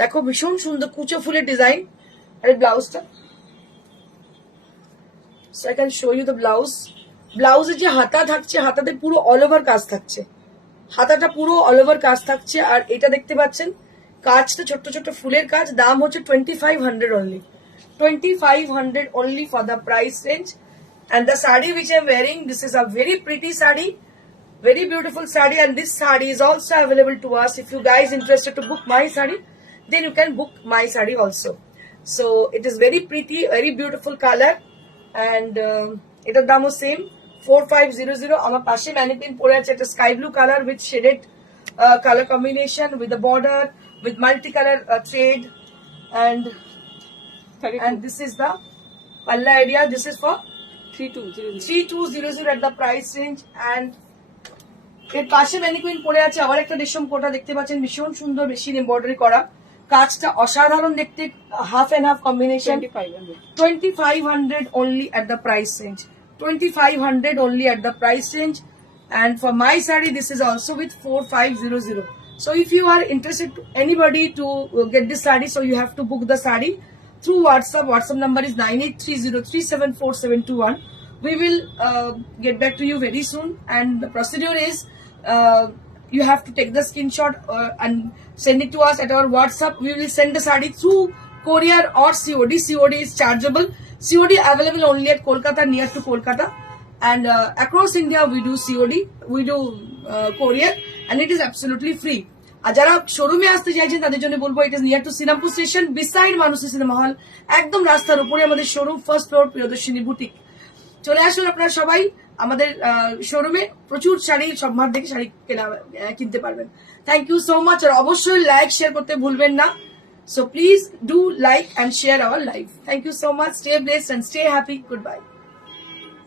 দেখো ভীষণ সুন্দর কুচো ফুলের ডিজাইন. আর ব্লাউজটা, so I can show you the blouse. ব্লাউজের যে হাতা থাকছে, হাতাতে পুরো অল ওভার কাজ থাকছে, হাতাটা পুরো অল ওভার কাজ থাকছে. আর এটা দেখতে পাচ্ছেন কাজটা ছোট্ট ছোট্ট ফুলের কাজ, দাম হচ্ছে 2500 only. 2500 only for the price range. And the saree which I'm wearing, this is a very pretty saree, very beautiful saree, and this saree is also available to us. If you guys interested to book my saree, then you can book my saree also. So it is very pretty, very beautiful color, and এটার দামও সেম 4500. আমার পাশে ম্যানিকুইন পরে আছে, একটা sky blue colour with shaded color combination with the border with multicolor thread, and this is the palla area. This is for 3200 at the price range. And এর পাশে ম্যানিকুইন পরে আছে আবার একটা রেশম কোটা দেখতে পাচ্ছেন, ভীষণ সুন্দর মেশিন এমব্রয়ডারি করা, কাজটা অসাধারণ দেখতে, half and half combination. 2500 only at the price range. 2500 only at the price range. And for my saree, this is also with 4500. So if you are interested to anybody to get this saree, so you have to book the saree through WhatsApp. WhatsApp number is 9830374721. We will get back to you very soon. And the procedure is you have to take the screenshot and send it to us at our WhatsApp. We will send the saree through courier or COD. COD is chargeable. COD available only at Kolkata, near to Kolkata. And across India we do COD, we do courier, and it is absolutely free. আর যারা শোরুমে আসতে চাইছেন তাদের জন্য বলবো, it is near to Shrirampur station, beside Manasi cinema hall, একদম রাস্তার উপরে আমাদের showroom, first floor, Priyadarshini boutique. চলে আসুন আপনারা সবাই আমাদের শোরুমে, প্রচুর শাড়ি সম্ভার দেখে শাড়ি কিনতে পারবেন. Thank you so much. আর অবশ্যই লাইক শেয়ার করতে ভুলবেন না. So please do like and share our live. Thank you so much. Stay blessed and stay happy. Goodbye.